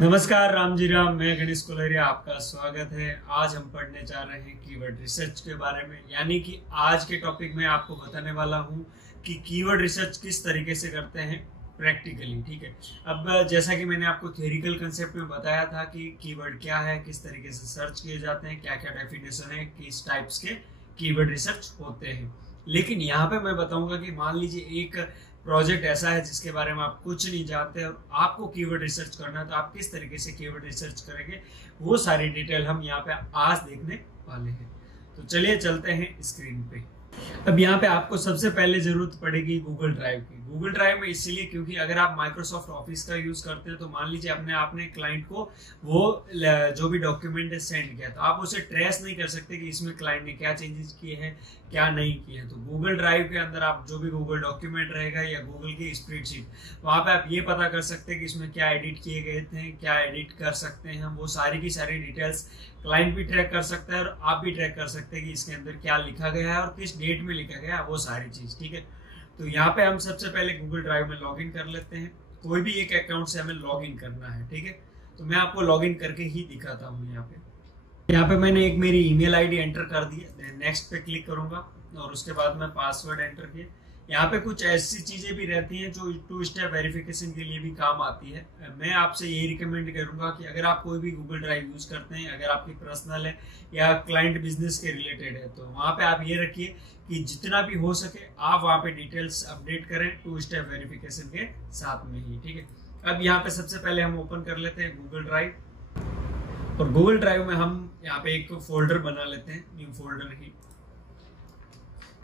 नमस्कार राम जी राम, मैं गणेश कोलरिया, आपका स्वागत है। आज हम पढ़ने जा रहे हैं कीवर्ड रिसर्च के बारे में। यानी कि आज के टॉपिक में आपको बताने वाला हूं कि कीवर्ड रिसर्च किस तरीके से करते हैं प्रैक्टिकली। ठीक है, अब जैसा कि मैंने आपको थ्योरिकल कंसेप्ट में बताया था कि कीवर्ड क्या है, किस तरीके से सर्च किए जाते हैं, क्या क्या डेफिनेशन है, किस टाइप्स के कीवर्ड रिसर्च होते हैं। लेकिन यहाँ पे मैं बताऊंगा कि मान लीजिए एक प्रोजेक्ट ऐसा है जिसके बारे में आप कुछ नहीं जानते और आपको कीवर्ड रिसर्च करना है, तो आप किस तरीके से कीवर्ड रिसर्च करेंगे, वो सारी डिटेल हम यहाँ पे आज देखने वाले हैं। तो चलिए चलते हैं स्क्रीन पे। अब यहाँ पे आपको सबसे पहले जरूरत पड़ेगी गूगल ड्राइव की। गूगल ड्राइव में इसलिए क्योंकि अगर आप माइक्रोसॉफ्ट ऑफिस का यूज करते हैं तो मान लीजिए आपने क्लाइंट को वो जो भी डॉक्यूमेंट सेंड किया तो आप उसे ट्रेस नहीं कर सकते कि इसमें क्लाइंट ने क्या चेंजेस किए हैं, क्या नहीं किए। तो गूगल ड्राइव के अंदर आप जो भी गूगल डॉक्यूमेंट रहेगा या गूगल की स्प्रेडशीट, वहां पे आप ये पता कर सकते हैं कि इसमें क्या एडिट किए गए थे, क्या एडिट कर सकते हैं हम, वो सारी की सारी डिटेल्स क्लाइंट भी ट्रैक कर सकता है और आप भी ट्रैक कर सकते हैं कि इसके अंदर क्या लिखा गया है और किस डेट में लिखा गया है, वो सारी चीज। ठीक है, तो यहाँ पे हम सबसे पहले गूगल ड्राइव में लॉगिन कर लेते हैं। कोई भी एक अकाउंट से हमें लॉगिन करना है। ठीक है, तो मैं आपको लॉगिन करके ही दिखाता हूँ। यहाँ पे मैंने एक मेरी ईमेल आईडी एंटर कर दी है, नेक्स्ट पे क्लिक करूंगा और उसके बाद मैं पासवर्ड एंटर किया। यहाँ पे कुछ ऐसी चीजें भी रहती हैं जो 2 स्टेप वेरिफिकेशन के लिए भी काम आती है। मैं आपसे यही रिकमेंड करूंगा कि अगर आप कोई भी गूगल ड्राइव यूज करते हैं, अगर आपकी पर्सनल है या क्लाइंट बिजनेस के रिलेटेड है, तो वहां पे आप ये रखिए कि जितना भी हो सके आप वहां पे डिटेल्स अपडेट करें 2 स्टेप वेरिफिकेशन के साथ में ही। ठीक है, अब यहाँ पे सबसे पहले हम ओपन कर लेते हैं गूगल ड्राइव और गूगल ड्राइव में हम यहाँ पे एक फोल्डर बना लेते हैं, न्यू फोल्डर ही,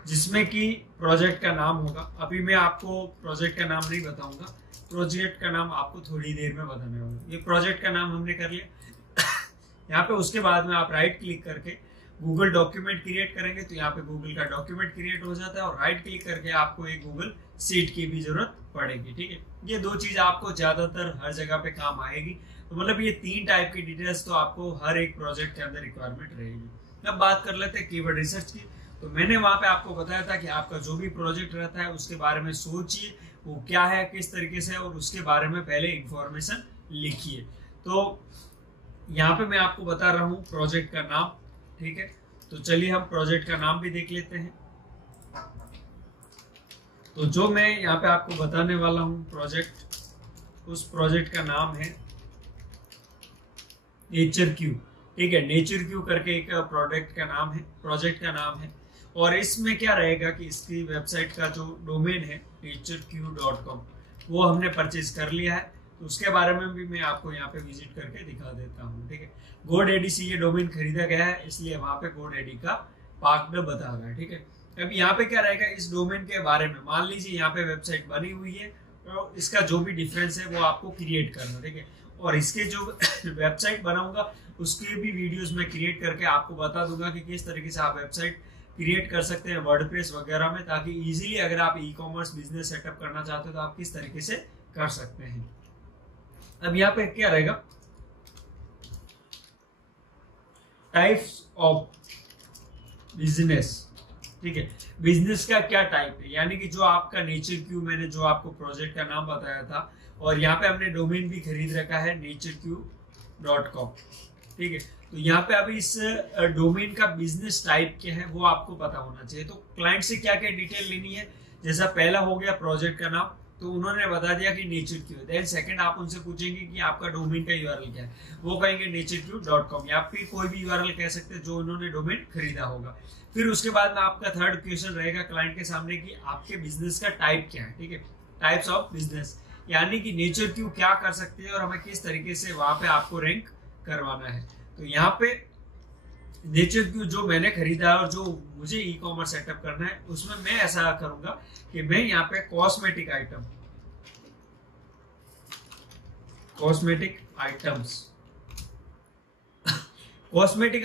जिसमें कि प्रोजेक्ट का नाम होगा। अभी मैं आपको प्रोजेक्ट का नाम नहीं बताऊंगा, प्रोजेक्ट का नाम आपको थोड़ी देर में बताने होगा। ये प्रोजेक्ट का नाम हमने कर लिया। यहाँ पे उसके बाद में आप राइट क्लिक करके गूगल डॉक्यूमेंट क्रिएट करेंगे तो यहाँ पे गूगल का डॉक्यूमेंट क्रिएट हो जाता है और राइट क्लिक करके आपको एक गूगल शीट की भी जरूरत पड़ेगी। ठीक है, ये 2 चीज आपको ज्यादातर हर जगह पे काम आएगी। तो मतलब ये 3 टाइप की डिटेल्स तो आपको हर एक प्रोजेक्ट के अंदर रिक्वायरमेंट रहेगी। अब बात कर लेते हैं कीवर्ड रिसर्च की। तो मैंने वहां पे आपको बताया था कि आपका जो भी प्रोजेक्ट रहता है उसके बारे में सोचिए वो क्या है, किस तरीके से, और उसके बारे में पहले इंफॉर्मेशन लिखिए। तो यहाँ पे मैं आपको बता रहा हूँ प्रोजेक्ट का नाम। ठीक है, तो चलिए हम प्रोजेक्ट का नाम भी देख लेते हैं। तो जो मैं यहाँ पे आपको बताने वाला हूँ प्रोजेक्ट, उस प्रोजेक्ट का नाम है नेचर क्यू। ठीक है, नेचर क्यू करके एक प्रोडक्ट का नाम है, प्रोजेक्ट का नाम है। और इसमें क्या रहेगा कि इसकी वेबसाइट का जो डोमेन है natureq.com वो हमने परचेज कर लिया है। तो उसके बारे में भी मैं आपको यहाँ पे विजिट करके दिखा देता हूँ। ठीक है, GoDaddy से ये डोमेन खरीदा गया है, इसलिए वहां पे GoDaddy का पार्टनर बता रहा है। ठीक है, अब यहाँ पे क्या रहेगा इस डोमेन के बारे में, मान लीजिए यहाँ पे वेबसाइट बनी हुई है तो इसका जो भी डिफरेंस है वो आपको क्रिएट करना। ठीक है, और इसके जो वेबसाइट बनाऊंगा उसके भी वीडियोस में क्रिएट करके आपको बता दूंगा कि किस तरीके से आप वेबसाइट क्रिएट कर सकते हैं वर्डप्रेस वगैरह में, ताकि इजीली अगर आप ई कॉमर्स बिजनेस सेटअप करना चाहते हो तो आप किस तरीके से कर सकते हैं। अब यहाँ पे क्या रहेगा, टाइप्स ऑफ बिजनेस। ठीक है, बिजनेस का क्या टाइप है, यानी कि जो आपका नेचर क्यू, मैंने जो आपको प्रोजेक्ट का नाम बताया था और यहाँ पे हमने डोमेन भी खरीद रखा है natureq.com। ठीक है, तो यहाँ पे अभी इस डोमेन का बिजनेस टाइप क्या है वो आपको पता होना चाहिए। तो क्लाइंट से क्या क्या डिटेल लेनी है, जैसा पहला हो गया प्रोजेक्ट का नाम, तो उन्होंने बता दिया कि नेचर क्यू। देन सेकंड आप उनसे पूछेंगे कि आपका डोमेन का यूआरएल क्या है, वो कहेंगे natureq.com या फिर कोई भी यूआरएल कह सकते हैं जो उन्होंने डोमेन खरीदा होगा। फिर उसके बाद में आपका थर्ड क्वेश्चन रहेगा क्लाइंट के सामने कि आपके बिजनेस का टाइप क्या है। ठीक है, टाइप्स ऑफ बिजनेस, यानी कि नेचर क्यू क्या कर सकते हैं और हमें किस तरीके से वहां पे आपको रैंक करवाना है। तो यहाँ पे नेचर क्यू जो मैंने खरीदा है और जो मुझे ई कॉमर्स सेटअप करना है उसमें मैं ऐसा करूंगा कि मैं यहाँ पे कॉस्मेटिक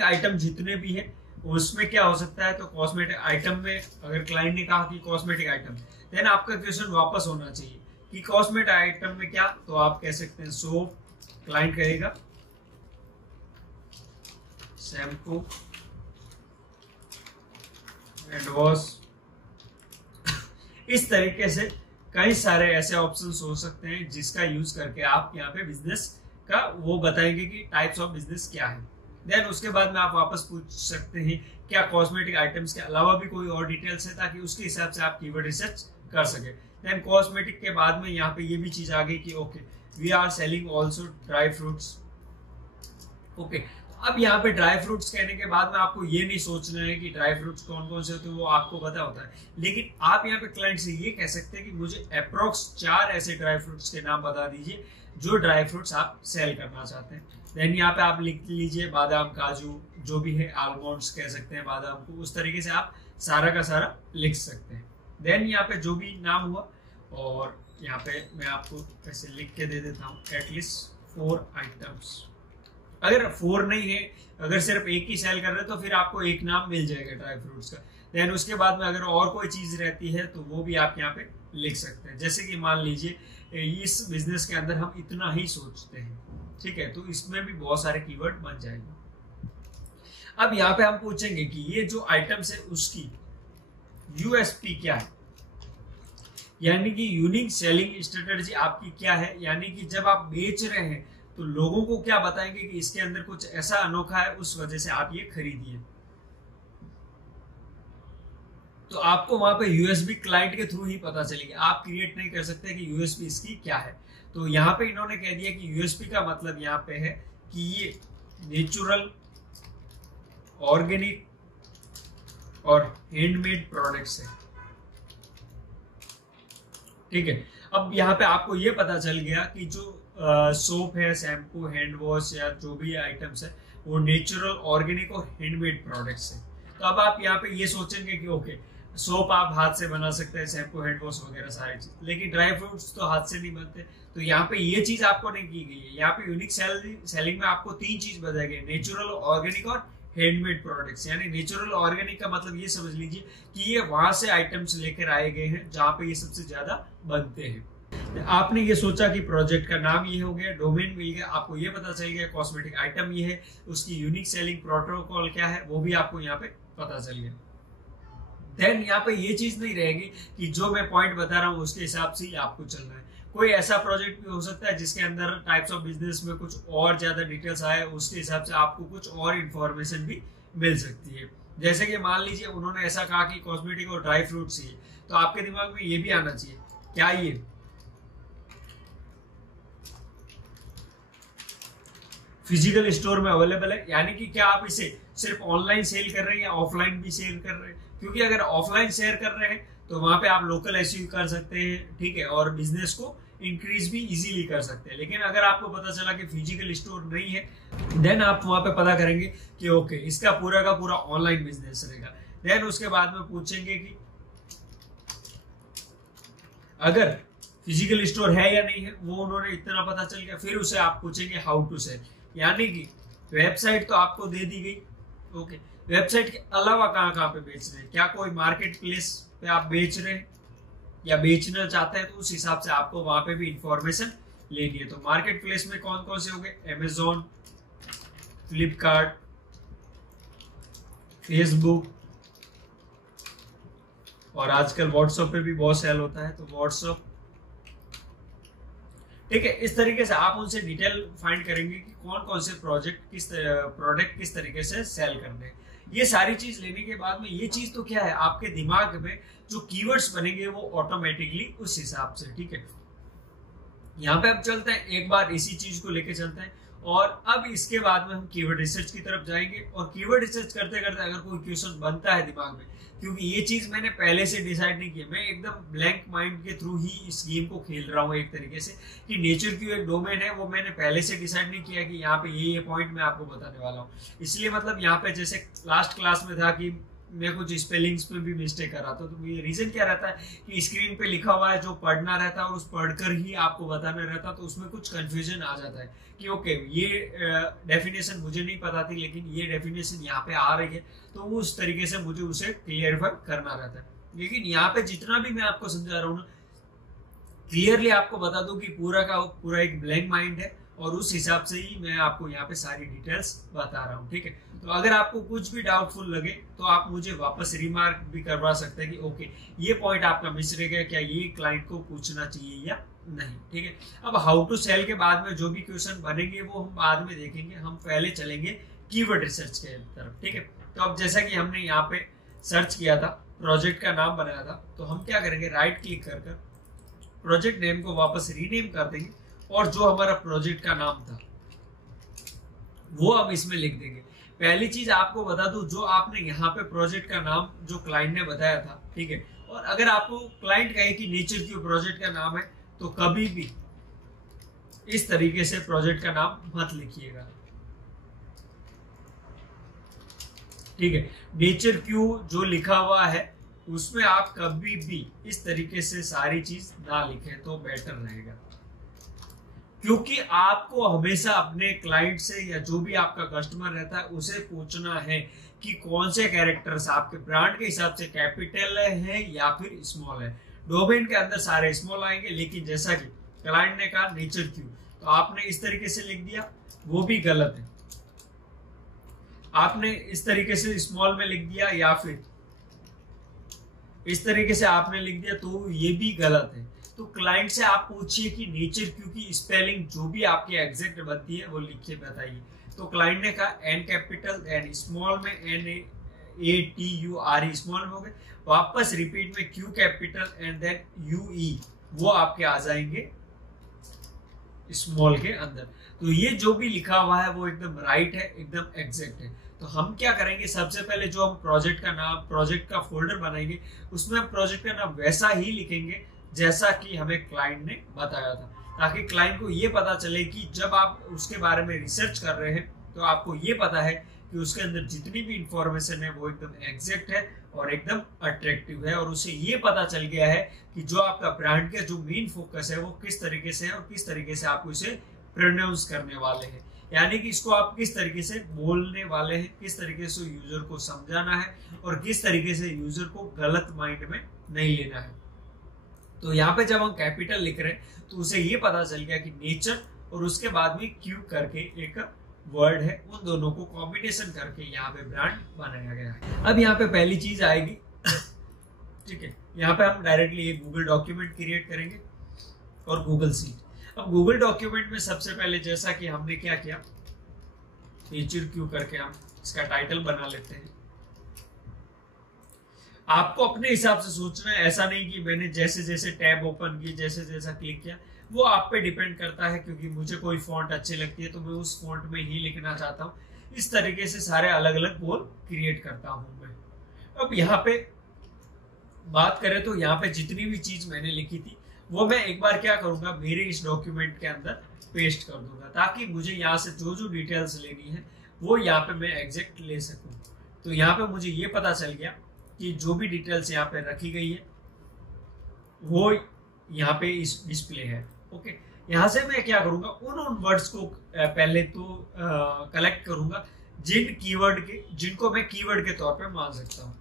आइटम जितने भी है उसमें क्या हो सकता है। तो कॉस्मेटिक आइटम में अगर क्लाइंट ने कहा कि कॉस्मेटिक आइटम, देन आपका क्वेश्चन वापस होना चाहिए कि कॉस्मेटिक आइटम में क्या, तो आप कह सकते हैं सोप, क्लाइंट कहेगा शैम्पू, हैंड वॉश। इस तरीके से कई सारे ऐसे ऑप्शंस हो सकते हैं जिसका यूज करके आप यहाँ पे बिजनेस का वो बताएंगे कि टाइप्स ऑफ बिजनेस क्या है। देन उसके बाद में आप वापस पूछ सकते हैं क्या कॉस्मेटिक आइटम्स के अलावा भी कोई और डिटेल्स है, ताकि उसके हिसाब से आप कीवर्ड रिसर्च कर सके। देन कॉस्मेटिक के बाद में यहाँ पे ये भी चीज आ गई कि okay we are selling also dry fruits. Okay, अब यहाँ पे ड्राई फ्रूट्स कहने के बाद में आपको ये नहीं सोचना है कि ड्राई फ्रूट्स कौन कौन से होते हैं, वो आपको पता होता है, लेकिन आप यहाँ पे क्लाइंट से ये कह सकते हैं कि मुझे अप्रोक्स 4 ऐसे ड्राई फ्रूट्स के नाम बता दीजिए जो ड्राई फ्रूट्स आप सेल करना चाहते हैं। देन यहाँ पे आप लिख लीजिए बादाम, काजू, जो भी है, आलमंड्स कह सकते हैं बादाम को, उस तरीके से आप सारा का सारा लिख सकते हैं। देन यहाँ पे जो भी नाम हुआ, और यहाँ पे मैं आपको ऐसे लिख के दे देता हूँ एटलीस्ट 4 आइटम्स। अगर 4 नहीं है, अगर सिर्फ एक ही सेल कर रहे हैं तो फिर आपको एक नाम मिल जाएगा ड्राई फ्रूट्स का। देन उसके बाद में अगर और कोई चीज रहती है तो वो भी आप यहाँ पे लिख सकते हैं। जैसे कि मान लीजिए इस बिजनेस के अंदर हम इतना ही सोचते हैं, ठीक है, तो इसमें भी बहुत सारे कीवर्ड बन जाएंगे। अब यहाँ पे हम पूछेंगे कि ये जो आइटम्स है उसकी यूएसपी क्या है, यानी कि यूनिक सेलिंग स्ट्रेटजी आपकी क्या है, यानी कि जब आप बेच रहे हैं तो लोगों को क्या बताएंगे कि इसके अंदर कुछ ऐसा अनोखा है, उस वजह से आप ये खरीदिए। तो आपको वहां पे यूएसपी क्लाइंट के थ्रू ही पता चलेगी, आप क्रिएट नहीं कर सकते कि यूएसपी इसकी क्या है। तो यहाँ पे इन्होंने कह दिया कि यूएसपी का मतलब यहाँ पे है कि ये नेचुरल, ऑर्गेनिक और हैंडमेड प्रोडक्ट्स है, ठीक है। अब यहाँ पे आपको ये पता चल गया कि जो सोप है, शैम्पू, हैंड वॉश या जो भी आइटम्स है वो नेचुरल, ऑर्गेनिक और हैंडमेड प्रोडक्ट्स है। तो अब आप यहाँ पे ये सोचेंगे कि ओके सोप आप हाथ से बना सकते हैं, शैम्पू, हैंड वॉश वगैरह सारी चीज, लेकिन ड्राई फ्रूट्स तो हाथ से नहीं बनते। तो यहाँ पे ये चीज आपको नहीं की गई है। यहाँ पे यूनिक सेलिंग में आपको 3 चीज बताई गई, नेचुरल, ऑर्गेनिक और हैंडमेड प्रोडक्ट्स। यानी नेचुरल ऑर्गेनिक का मतलब ये समझ लीजिए कि ये वहां से आइटम्स लेकर आए गए हैं जहाँ पे ये सबसे ज्यादा बनते हैं। आपने ये सोचा कि प्रोजेक्ट का नाम ये हो गया, डोमेन मिल गया, आपको ये पता चल गया कॉस्मेटिक आइटम ये है, उसकी यूनिक सेलिंग प्रोटोकॉल क्या है वो भी आपको यहाँ पे पता चल गया। देन यहाँ पे ये चीज नहीं रहेगी कि जो मैं पॉइंट बता रहा हूँ उसके हिसाब से ही आपको चलना है। कोई ऐसा प्रोजेक्ट भी हो सकता है जिसके अंदर टाइप्स ऑफ बिजनेस में कुछ और ज्यादा डिटेल्स आए, उसके हिसाब से आपको कुछ और इंफॉर्मेशन भी मिल सकती है। जैसे कि मान लीजिए उन्होंने ऐसा कहा कि कॉस्मेटिक और ड्राई फ्रूट्स ही, तो आपके दिमाग में ये भी आना चाहिए क्या ये फिजिकल स्टोर में अवेलेबल है, यानी कि क्या आप इसे सिर्फ ऑनलाइन सेल कर रहे हैं या ऑफलाइन भी सेल कर रहे हैं। क्योंकि अगर ऑफलाइन शेयर कर रहे हैं तो वहां पे आप लोकल एसईओ कर सकते हैं, ठीक है, और बिजनेस को इंक्रीज भी इजीली कर सकते हैं। लेकिन अगर आपको पता चला कि फिजिकल स्टोर नहीं है, देन आप वहां पे पता करेंगे कि ओके इसका पूरा का पूरा ऑनलाइन बिजनेस रहेगा। देन उसके बाद में पूछेंगे कि अगर फिजिकल स्टोर है या नहीं है, वो उन्होंने इतना पता चल गया। फिर उसे आप पूछेंगे हाउ टू सेल, यानी कि वेबसाइट तो आपको दे दी गई, ओके, वेबसाइट के अलावा कहाँ पे बेच रहे हैं, क्या कोई मार्केट प्लेस पे आप बेच रहे हैं या बेचना चाहते हैं, तो उस हिसाब से आपको वहां पे भी इंफॉर्मेशन लेनी है। तो मार्केट प्लेस में कौन कौन से हो गए, अमेजोन, फ्लिपकार्ट, फेसबुक, और आजकल व्हाट्सएप पे भी बहुत सेल होता है, तो व्हाट्सएप, ठीक है। इस तरीके से आप उनसे डिटेल फाइंड करेंगे कि कौन कौन से प्रोडक्ट किस तरीके से सेल करने हैं। ये सारी चीज लेने के बाद में ये चीज तो क्या है, आपके दिमाग में जो कीवर्ड्स बनेंगे वो ऑटोमेटिकली उस हिसाब से, ठीक है। यहाँ पे अब चलते हैं, एक बार इसी चीज को लेके चलते हैं, और अब इसके बाद में हम कीवर्ड रिसर्च की तरफ जाएंगे। और कीवर्ड रिसर्च करते करते अगर कोई क्वेश्चन बनता है दिमाग में, क्योंकि ये चीज मैंने पहले से डिसाइड नहीं किया, मैं एकदम ब्लैंक माइंड के थ्रू ही इस गेम को खेल रहा हूँ एक तरीके से, कि नेचर की एक डोमेन है वो मैंने पहले से डिसाइड नहीं किया कि यहाँ पे ये पॉइंट मैं आपको बताने वाला हूँ। इसलिए मतलब यहाँ पे जैसे लास्ट क्लास में था कि मैं कुछ स्पेलिंग्स में भी मिस्टेक कर रहा था, तो ये रीजन क्या रहता है कि स्क्रीन पे लिखा हुआ है जो पढ़ना रहता है और उस पढ़कर ही आपको बताना रहता, तो उसमें कुछ कंफ्यूजन आ जाता है कि ओके ये डेफिनेशन मुझे नहीं पता थी लेकिन ये डेफिनेशन यहाँ पे आ रही है, तो उस तरीके से मुझे उसे क्लियरिफाई करना रहता है। लेकिन यहाँ पे जितना भी मैं आपको समझा रहा हूँ ना, क्लियरली आपको बता दूं कि पूरा का पूरा एक ब्लैंक माइंड है, और उस हिसाब से ही मैं आपको यहाँ पे सारी डिटेल्स बता रहा हूँ, ठीक है। तो अगर आपको कुछ भी डाउटफुल लगे तो आप मुझे वापस रिमार्क भी करवा सकते हैं कि ओके ये पॉइंट आपका मिस रह गया, क्या ये क्लाइंट को पूछना चाहिए या नहीं, ठीक है। अब हाउ टू सेल के बाद में जो भी क्वेश्चन बनेंगे वो हम बाद में देखेंगे, हम पहले चलेंगे कीवर्ड रिसर्च के तरफ, ठीक है। तो अब जैसा कि हमने यहाँ पे सर्च किया था, प्रोजेक्ट का नाम बनाया था, तो हम क्या करेंगे, राइट क्लिक कर कर प्रोजेक्ट नेम को वापस रीनेम कर देंगे और जो हमारा प्रोजेक्ट का नाम था वो हम इसमें लिख देंगे। पहली चीज आपको बता दूं, जो आपने यहाँ पे प्रोजेक्ट का नाम जो क्लाइंट ने बताया था, ठीक है, और अगर आपको क्लाइंट कहे कि नेचर क्यू प्रोजेक्ट का नाम है, तो कभी भी इस तरीके से प्रोजेक्ट का नाम मत लिखिएगा, ठीक है। नेचर क्यू जो लिखा हुआ है उसमें आप कभी भी इस तरीके से सारी चीज ना लिखें तो बेटर रहेगा, क्योंकि आपको हमेशा अपने क्लाइंट से या जो भी आपका कस्टमर रहता है उसे पूछना है कि कौन से कैरेक्टर्स आपके ब्रांड के हिसाब से कैपिटल है या फिर स्मॉल है। डोमेन के अंदर सारे स्मॉल आएंगे, लेकिन जैसा कि क्लाइंट ने कहा नेचर क्यू, तो आपने इस तरीके से लिख दिया, वो भी गलत है। आपने इस तरीके से स्मॉल में लिख दिया या फिर इस तरीके से आपने लिख दिया, तो ये भी गलत है। तो क्लाइंट से आप पूछिए कि नेचर क्यू की स्पेलिंग जो भी आपकी एग्जैक्ट बनती है वो लिख के बताइए। तो क्लाइंट ने कहा एन कैपिटल, एन स्मॉल में, N A T U R E small में हो गए, वापस रिपीट में Q capital and then U E, वो आपके आ जाएंगे स्मॉल के अंदर। तो ये जो भी लिखा हुआ है वो एकदम राइट है, एकदम एग्जैक्ट है। तो हम क्या करेंगे, सबसे पहले जो हम प्रोजेक्ट का नाम, प्रोजेक्ट का फोल्डर बनाएंगे, उसमें हम प्रोजेक्ट का नाम वैसा ही लिखेंगे जैसा कि हमें क्लाइंट ने बताया था, ताकि क्लाइंट को ये पता चले कि जब आप उसके बारे में रिसर्च कर रहे हैं तो आपको ये पता है कि उसके अंदर जितनी भी इंफॉर्मेशन है वो एकदम एग्जैक्ट है और एकदम अट्रैक्टिव है, और उसे ये पता चल गया है कि जो आपका ब्रांड का जो मेन फोकस है वो किस तरीके से है और किस तरीके से आपको इसे प्रोनाउंस करने वाले हैं, यानी कि इसको आप किस तरीके से बोलने वाले हैं, किस तरीके से यूजर को समझाना है और किस तरीके से यूजर को गलत माइंड में नहीं लेना है। तो यहाँ पे जब हम कैपिटल लिख रहे हैं तो उसे ये पता चल गया कि नेचर और उसके बाद में क्यू करके एक वर्ड है, उन दोनों को कॉम्बिनेशन करके यहाँ पे ब्रांड बनाया गया है। अब यहाँ पे पहली चीज आएगी ठीक है, यहाँ पे हम डायरेक्टली एक गूगल डॉक्यूमेंट क्रिएट करेंगे और गूगल शीट। अब गूगल डॉक्यूमेंट में सबसे पहले जैसा कि हमने क्या किया, नेचर क्यू करके हम इसका टाइटल बना लेते हैं। आपको अपने हिसाब से सोचना है, ऐसा नहीं कि मैंने जैसे जैसे टैब ओपन की, जैसे जैसा क्लिक किया, वो आप पे डिपेंड करता है, क्योंकि मुझे कोई फॉन्ट अच्छी लगती है तो मैं उस फॉन्ट में ही लिखना चाहता हूँ। इस तरीके से सारे अलग अलग बोल क्रिएट करता हूं मैं। अब यहाँ पे बात करें तो यहाँ पे जितनी भी चीज मैंने लिखी थी वो मैं एक बार क्या करूंगा, मेरे इस डॉक्यूमेंट के अंदर पेस्ट कर दूंगा, ताकि मुझे यहाँ से जो जो डिटेल्स लेनी है वो यहाँ पे मैं एग्जैक्ट ले सकूं। तो यहाँ पे मुझे ये पता चल गया कि जो भी डिटेल्स यहाँ पे रखी गई है वो यहाँ पे इस डिस्प्ले है। ओके, यहाँ से मैं क्या करूंगा, उन वर्ड्स को पहले तो कलेक्ट करूंगा जिन कीवर्ड के, जिनको मैं कीवर्ड के तौर पे मान सकता हूँ।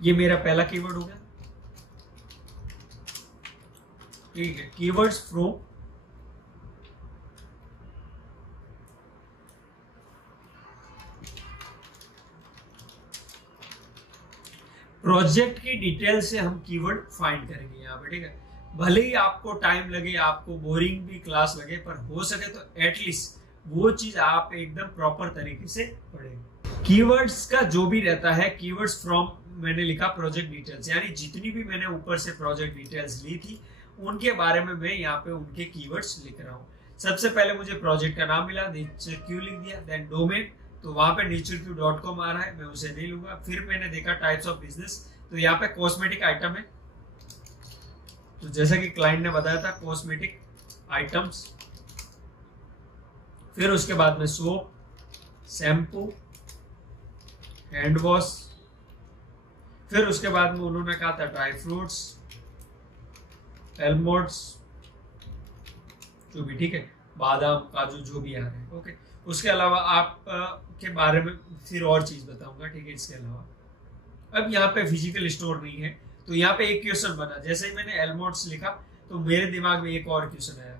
ये मेरा पहला कीवर्ड हो गया, ठीक है। कीवर्ड्स फ्रॉम प्रोजेक्ट की डिटेल से हम कीवर्ड फाइंड करेंगे यहाँ पे, ठीक है। भले ही आपको टाइम लगे, आपको बोरिंग भी क्लास लगे, पर हो सके तो एटलीस्ट वो चीज आप एकदम प्रॉपर तरीके से पढ़ें। कीवर्ड्स का जो भी रहता है, कीवर्ड्स फ्रॉम मैंने लिखा प्रोजेक्ट डिटेल्स, यानी जितनी भी मैंने ऊपर से प्रोजेक्ट डिटेल्स ली थी उनके बारे में मैं यहाँ पे उनके कीवर्ड्स लिख रहा हूँ। सबसे पहले मुझे प्रोजेक्ट का नाम मिला, नेचर क्यू लिख दिया, देन डोमेन, तो वहां पे neturq.com आ रहा है, मैं उसे नहीं लूंगा। फिर मैंने देखा टाइप्स ऑफ बिजनेस, तो यहाँ पे कॉस्मेटिक आइटम है, तो जैसा कि क्लाइंट ने बताया था कॉस्मेटिक आइटम्स। फिर उसके बाद में सोप, शैम्पू, हैंड वॉश। फिर उसके बाद में उन्होंने कहा था ड्राई फ्रूट्स, एलमोंड्स, जो भी, ठीक है, बादाम, काजू, जो भी आ रहे हैं। ओके, उसके अलावा आप के बारे में फिर और चीज बताऊंगा, ठीक है। इसके अलावा अब यहाँ पे फिजिकल स्टोर नहीं है, तो यहाँ पे एक क्वेश्चन बना। जैसे ही मैंने एलमोंड्स लिखा तो मेरे दिमाग में एक और क्वेश्चन आया।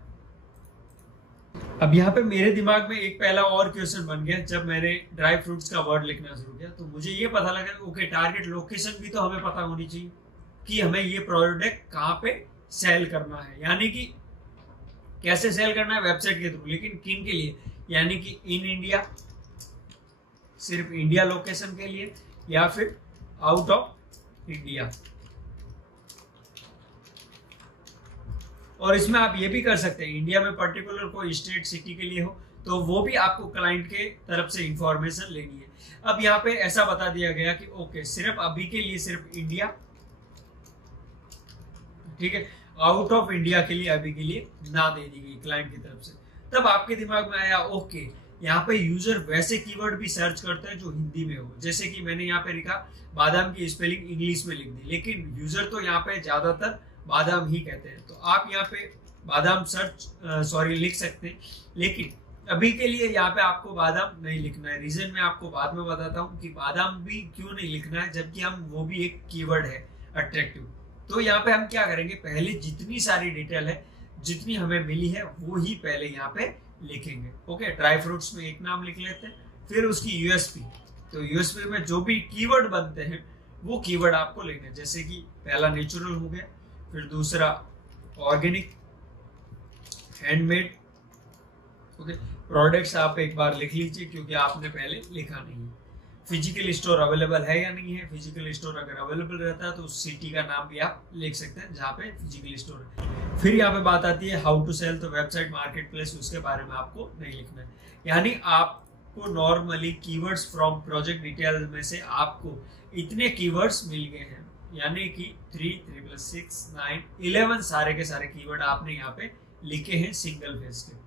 अब यहाँ पे मेरे दिमाग में एक पहला और क्वेश्चन बन गया जब मैंने ड्राई फ्रूट्स का वर्ड लिखना शुरू किया, तो मुझे ये पता लगा ओके, टारगेट लोकेशन भी तो हमें पता होनी चाहिए। कि हमें ये प्रोडक्ट कहाँ पे सेल करना है, यानी कि कैसे सेल करना है, वेबसाइट के थ्रू, लेकिन किन के लिए, यानी कि इन इंडिया, सिर्फ इंडिया लोकेशन के लिए, या फिर आउट ऑफ इंडिया। और इसमें आप ये भी कर सकते हैं, इंडिया में पर्टिकुलर कोई स्टेट सिटी के लिए हो तो वो भी आपको क्लाइंट के तरफ से इंफॉर्मेशन लेनी है। अब यहाँ पे ऐसा बता दिया गया कि ओके सिर्फ अभी के लिए सिर्फ इंडिया, ठीक है, आउट ऑफ इंडिया के लिए अभी के लिए ना दे दी गई क्लाइंट की तरफ से। तब आपके दिमाग में आया ओके यहाँ पे यूजर वैसे कीवर्ड भी सर्च करता है जो हिंदी में हो, जैसे कि मैंने यहाँ पे लिखा बादाम की स्पेलिंग इंग्लिश में लिख दी, लेकिन यूजर तो यहाँ पे ज्यादातर बादाम ही कहते हैं, तो आप यहाँ पे बादाम लिख सकते हैं, लेकिन अभी के लिए यहाँ पे आपको बादाम नहीं लिखना है। रीजन मैं आपको बाद में बताता हूँ कि बादाम भी क्यों नहीं लिखना है, जबकि हम वो भी एक कीवर्ड है अट्रैक्टिव। तो यहाँ पे हम क्या करेंगे, पहले जितनी सारी डिटेल है जितनी हमें मिली है वो ही पहले यहाँ पे लिखेंगे। ओके, ड्राई फ्रूट्स में एक नाम लिख लेते हैं, फिर उसकी यूएसपी, तो यूएसपी में जो भी कीवर्ड बनते हैं वो कीवर्ड आपको लिखना है, जैसे कि पहला नेचुरल हो गया, फिर दूसरा ऑर्गेनिक, हैंडमेड। ओके, प्रोडक्ट्स आप एक बार लिख लीजिए क्योंकि आपने पहले लिखा नहीं है। फिजिकल स्टोर अवेलेबल है या नहीं है, फिजिकल स्टोर अगर अवेलेबल रहता है तो उस सिटी का नाम भी आप लिख सकते हैं जहाँ पे फिजिकल स्टोर है। फिर यहाँ पे बात आती है हाउ टू सेल, तो वेबसाइट, मार्केट प्लेस, उसके बारे में आपको नहीं लिखना है। यानी आपको normally keywords from project detail में से आपको इतने कीवर्ड्स मिल गए हैं, यानी कि 3 + 6 9 11 सारे के सारे कीवर्ड आपने यहाँ पे लिखे हैं सिंगल फेज के।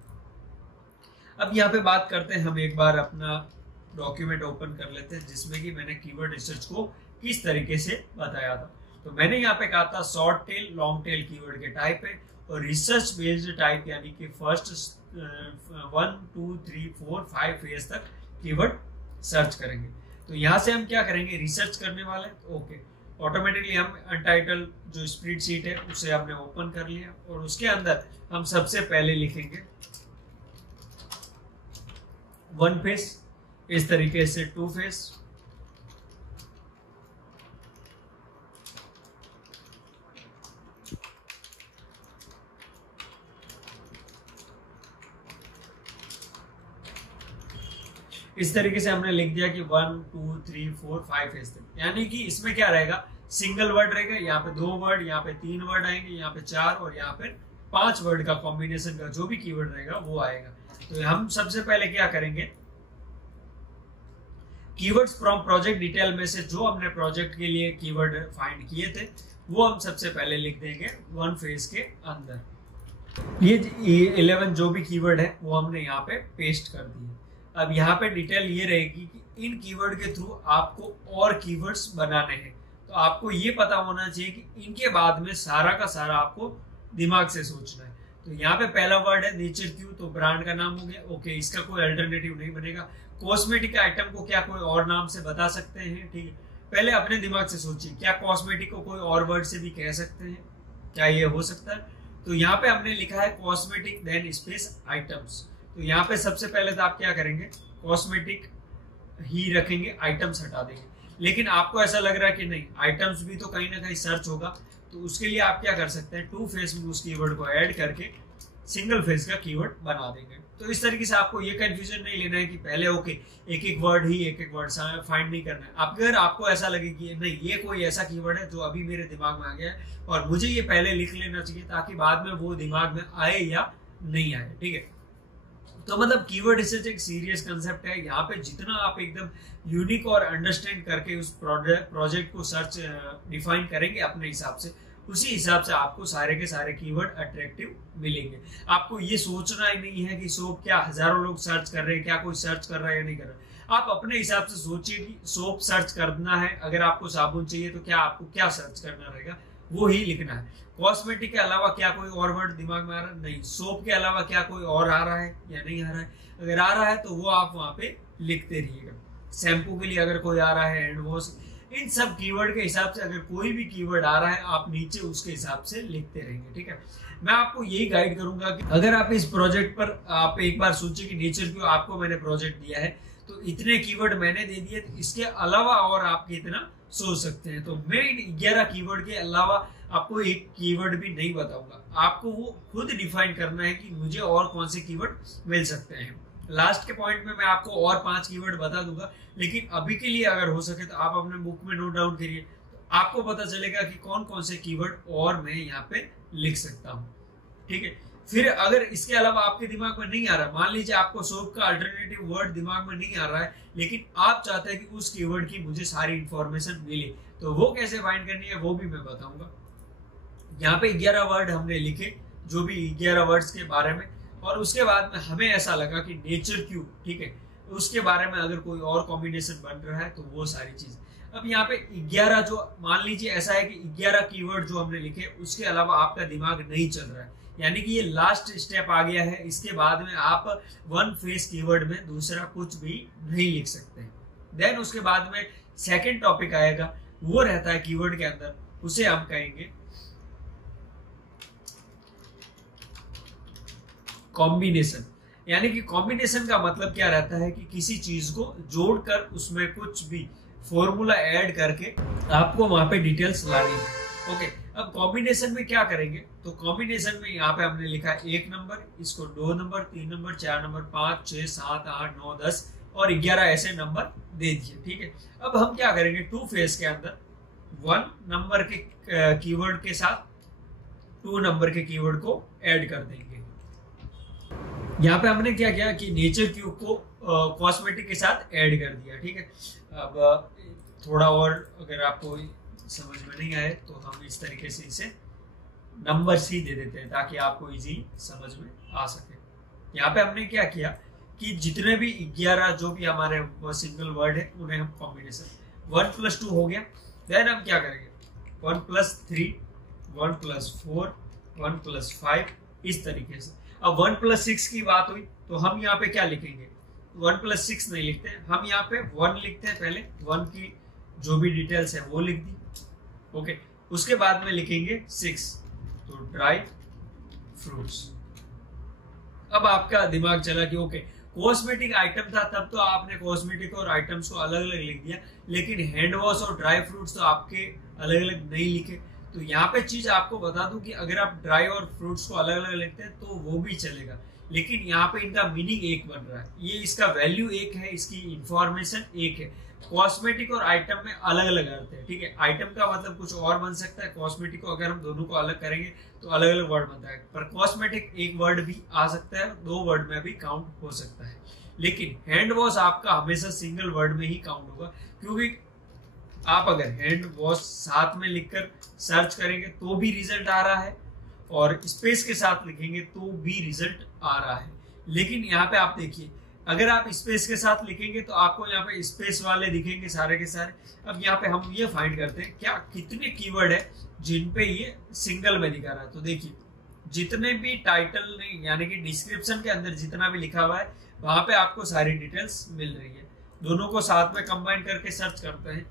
अब यहाँ पे बात करते हैं, हम एक बार अपना डॉक्यूमेंट ओपन कर लेते हैं जिसमें कि मैंने कीवर्ड रिसर्च को किस तरीके से बताया था। तो मैंने यहाँ पे कहा था short tail, long tail keyword के टाइप है और रिसर्च बेस्ड टाइप, यानी कि फर्स्ट 1 2 3 4 5 फेज तक कीवर्ड सर्च करेंगे। तो यहाँ से हम क्या करेंगे, रिसर्च करने वाले, ओके, ऑटोमेटिकली हम अनटाइटल जो स्प्रेडशीट है उसे हमने ओपन कर लिया और उसके अंदर हम सबसे पहले लिखेंगे 1 फेज, इस तरीके से 2 फेज, इस तरीके से हमने लिख दिया कि 1 2 3 4 5 फेज तक। यानी कि इसमें क्या रहेगा, सिंगल वर्ड रहेगा, यहाँ पे 2 वर्ड, यहाँ पे 3 वर्ड आएंगे, यहाँ पे 4 और यहाँ पे 5 वर्ड का कॉम्बिनेशन का जो भी कीवर्ड रहेगा वो आएगा। तो हम सबसे पहले क्या करेंगे, कीवर्ड्स फ्रॉम प्रोजेक्ट डिटेल में से जो हमने प्रोजेक्ट के लिए कीवर्ड फाइंड किए थे वो हम सबसे पहले लिख देंगे 1 फेज के अंदर। ये 11 जो भी कीवर्ड है वो हमने यहाँ पे पेस्ट कर दिए। अब यहाँ पे डिटेल ये रहेगी कि इन कीवर्ड के थ्रू आपको और कीवर्ड्स बनाने हैं, तो आपको ये पता होना चाहिए कि इनके बाद में सारा का सारा आपको दिमाग से सोचना है। तो यहाँ पे पहला वर्ड है नेचर क्यू, तो ब्रांड का नाम हो गया, ओके, इसका कोई अल्टरनेटिव नहीं बनेगा। कॉस्मेटिक आइटम को क्या कोई और नाम से बता सकते हैं, ठीक है, पहले अपने दिमाग से सोचिए, क्या कॉस्मेटिक को कोई और वर्ड से भी कह सकते हैं, क्या ये हो सकता है? तो यहाँ पे हमने लिखा है कॉस्मेटिक देन स्पेस आइटम्स। तो यहाँ पे सबसे पहले तो आप क्या करेंगे, कॉस्मेटिक ही रखेंगे, आइटम्स हटा देंगे। लेकिन आपको ऐसा लग रहा है कि नहीं, आइटम्स भी तो कहीं ना कहीं सर्च होगा, तो उसके लिए आप क्या कर सकते हैं, 2 फेज में उस कीवर्ड को ऐड करके सिंगल फेज का कीवर्ड बना देंगे। तो इस तरीके से आपको ये कंफ्यूजन नहीं लेना है कि पहले ओके एक एक वर्ड फाइंड नहीं करना है। अगर आपको ऐसा लगे कि नहीं ये कोई ऐसा कीवर्ड है जो अभी मेरे दिमाग में आ गया है और मुझे ये पहले लिख लेना चाहिए ताकि बाद में वो दिमाग में आए या नहीं आए, ठीक है। तो मतलब कीवर्ड रिसर्च एक सीरियस कंसेप्ट है। यहाँ पे जितना आप एकदम यूनिक और अंडरस्टैंड करके उस प्रोजेक्ट को सर्च डिफाइन करेंगे अपने हिसाब से, उसी हिसाब से आपको सारे के सारे कीवर्ड अट्रैक्टिव मिलेंगे। आपको ये सोचना ही नहीं है कि सोप क्या हजारों लोग सर्च कर रहे हैं, क्या कोई सर्च कर रहा है या नहीं कर रहा है। आप अपने हिसाब से सोचिए कि सोप सर्च करना है, अगर आपको साबुन चाहिए तो क्या आपको क्या सर्च करना रहेगा, वो ही लिखना है। कॉस्मेटिक के अलावा क्या कोई और वर्ड दिमाग में आ रहा है, नहीं। सोप के अलावा क्या कोई और आ रहा है या नहीं आ रहा है, अगर आ रहा है तो वो आप वहां पे लिखते रहिएगा। शैम्पू के लिए अगर कोई आ रहा है, हैंड वॉश, इन सब कीवर्ड के हिसाब से अगर कोई भी कीवर्ड आ रहा है आप नीचे उसके हिसाब से लिखते रहेंगे, ठीक है। मैं आपको यही गाइड करूंगा कि अगर आप इस प्रोजेक्ट पर आप एक बार सोचिए कि नेचर क्यों आपको मैंने प्रोजेक्ट दिया है तो इतने कीवर्ड मैंने दे दिए, इसके अलावा और आप कितना सोच सकते हैं। तो मैं इन 11 कीवर्ड के अलावा आपको एक कीवर्ड भी नहीं बताऊंगा, आपको वो खुद डिफाइन करना है कि मुझे और कौन से कीवर्ड मिल सकते हैं। लास्ट के पॉइंट में मैं आपको और 5 कीवर्ड बता दूंगा, लेकिन अभी के लिए अगर हो सके तो आप अपने बुक में नोट डाउन करिए, तो आपको पता चलेगा कि कौन कौन से कीवर्ड और मैं यहाँ पे लिख सकता हूँ। ठीक है, फिर अगर इसके अलावा आपके दिमाग में नहीं आ रहा, मान लीजिए आपको सोप का अल्टरनेटिव वर्ड दिमाग में नहीं आ रहा है, लेकिन आप चाहते हैं कि उस कीवर्ड की मुझे सारी इंफॉर्मेशन मिले, तो वो कैसे फाइंड करनी है वो भी मैं बताऊंगा। यहाँ पे 11 वर्ड हमने लिखे, जो भी 11 वर्ड्स के बारे में, और उसके बाद में हमें ऐसा लगा कि नेचर क्यू, ठीक है, उसके बारे में अगर कोई और कॉम्बिनेशन बन रहा है तो वो सारी चीज। अब यहाँ पे 11 जो मान लीजिए ऐसा है कि 11 कीवर्ड जो हमने लिखे, उसके अलावा आपका दिमाग नहीं चल रहा है, यानी कि ये लास्ट स्टेप आ गया है। इसके बाद में आप वन फेस कीवर्ड में दूसरा कुछ भी नहीं लिख सकते हैं। देन उसके बाद में सेकंड टॉपिक आएगा, वो रहता है कीवर्ड के अंदर, उसे हम कहेंगे कॉम्बिनेशन। यानी कि कॉम्बिनेशन का मतलब क्या रहता है कि किसी चीज को जोड़कर उसमें कुछ भी फॉर्मूला ऐड करके आपको वहां पे डिटेल्स लानी है। ओके, अब कॉम्बिनेशन में क्या करेंगे, तो कॉम्बिनेशन में यहाँ पे हमने लिखा है 1 नंबर, इसको 2 नंबर, 3 नंबर, 4 नंबर, 5, 6, 7, 8, 9, 10 और 11 ऐसे नंबर दे दिए। ठीक है, अब हम क्या करेंगे, 2 फेस के अंदर 1 नंबर के कीवर्ड के साथ 2 नंबर के कीवर्ड को ऐड कर देंगे। यहाँ पे हमने क्या किया कि नेचर क्यूब को कॉस्मेटिक के साथ ऐड कर दिया। ठीक है, अब थोड़ा और अगर आपको समझ में नहीं आए तो हम इस तरीके से इसे नंबर्स ही दे देते हैं ताकि आपको इजी समझ में आ सके। यहाँ पे हमने क्या किया कि जितने भी 11 जो भी हमारे सिंगल वर्ड है उन्हें हम कॉम्बिनेशन 1 + 2 हो गया। देन हम क्या करेंगे 1 + 3, 1 + 4, 1 + 5 इस तरीके से। अब 1 + 6 की बात हुई तो हम यहाँ पे क्या लिखेंगे, 1 + 6 नहीं लिखते, हम यहाँ पे 1 लिखते हैं। पहले 1 की जो भी डिटेल्स है वो लिख दी। ओके, उसके बाद में लिखेंगे 6, तो ड्राई फ्रूट्स। अब आपका दिमाग चला कि ओके कॉस्मेटिक आइटम था तब तो आपने कॉस्मेटिक और आइटम्स को अलग अलग लिख दिया, लेकिन हैंड वॉश और ड्राई फ्रूट्स तो आपके अलग अलग नहीं लिखे। तो यहाँ पे चीज आपको बता दूं कि अगर आप ड्राई और फ्रूट्स को अलग अलग लिखते हैं तो वो भी चलेगा, लेकिन यहाँ पे इनका मीनिंग एक बन रहा है, ये इसका वैल्यू एक है, इसकी इंफॉर्मेशन एक है। कॉस्मेटिक और आइटम में अलग अलग अर्थ है। ठीक है, आइटम का मतलब कुछ और बन सकता है, कॉस्मेटिक को अगर हम दोनों को अलग करेंगे तो अलग अलग वर्ड बनता है, पर कॉस्मेटिक एक वर्ड भी आ सकता है, 2 वर्ड में भी काउंट हो सकता है। लेकिन हैंड वॉश आपका हमेशा सिंगल वर्ड में ही काउंट होगा, क्योंकि आप अगर हैंड वॉश साथ में लिखकर सर्च करेंगे तो भी रिजल्ट आ रहा है, और स्पेस के साथ लिखेंगे तो भी रिजल्ट आ रहा है। लेकिन यहाँ पे आप देखिए, अगर आप स्पेस के साथ लिखेंगे तो आपको यहाँ पे स्पेस वाले दिखेंगे सारे के सारे। अब यहाँ पे हम ये फाइंड करते हैं क्या कितने कीवर्ड है जिन पे ये सिंगल में दिखा रहा है। तो देखिए, जितने भी टाइटल नहीं यानी कि डिस्क्रिप्शन के अंदर जितना भी लिखा हुआ है वहां पे आपको सारी डिटेल्स मिल रही है। दोनों को साथ में कंबाइन करके सर्च करते हैं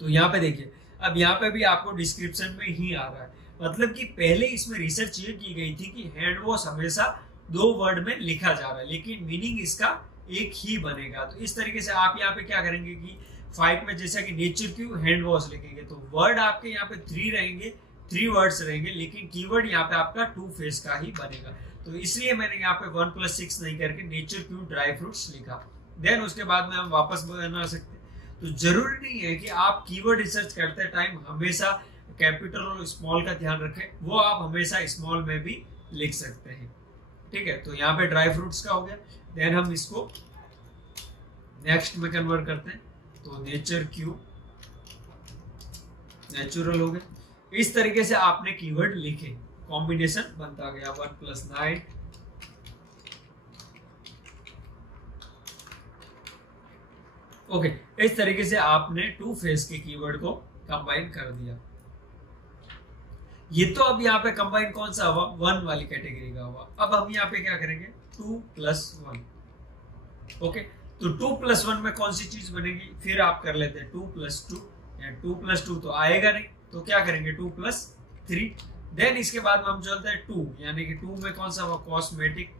तो यहाँ पे देखिए, अब यहाँ पे भी आपको डिस्क्रिप्शन में ही आ रहा है, मतलब कि पहले इसमें रिसर्च ये की गई थी कि हैंड वॉश हमेशा 2 वर्ड में लिखा जा रहा है, लेकिन मीनिंग इसका एक ही बनेगा। तो इस तरीके से आप यहाँ पे क्या करेंगे कि 5 में जैसा कि नेचर क्यू हैंड वॉश लिखेंगे तो वर्ड आपके यहाँ पे 3 रहेंगे, 3 वर्ड्स रहेंगे, लेकिन कीवर्ड यहाँ पे आपका 2 फेस का ही बनेगा। तो इसलिए मैंने यहाँ पे 1 + 6 नहीं करके नेचर क्यू ड्राई फ्रूट्स लिखा। देन उसके बाद में हम वापस बना सकते हैं। तो जरूरी नहीं है कि आप कीवर्ड रिसर्च करते टाइम हमेशा कैपिटल और स्मॉल का ध्यान रखें, वो आप हमेशा स्मॉल में भी लिख सकते हैं। ठीक है, तो यहाँ पे ड्राई फ्रूट्स का हो गया। देन हम इसको नेक्स्ट में कन्वर्ट करते हैं, तो नेचर क्यू नेचुरल हो गया। इस तरीके से आपने कीवर्ड लिखे, कॉम्बिनेशन बनता गया 1 + 9। ओके, इस तरीके से आपने 2 फेस के कीवर्ड को कंबाइन कर दिया। ये तो अब यहाँ पे कंबाइन कौन सा हुआ, 1 वाली कैटेगरी का हुआ। अब हम यहाँ पे क्या करेंगे 2 + 1। ओके, तो 2 + 1 में कौन सी चीज बनेगी, फिर आप कर लेते हैं 2 + 2 या 2 + 2 तो आएगा नहीं, तो क्या करेंगे 2 + 3। देन इसके बाद में हम चलते हैं 2, यानी कि 2 में कौन सा हुआ कॉस्मेटिक।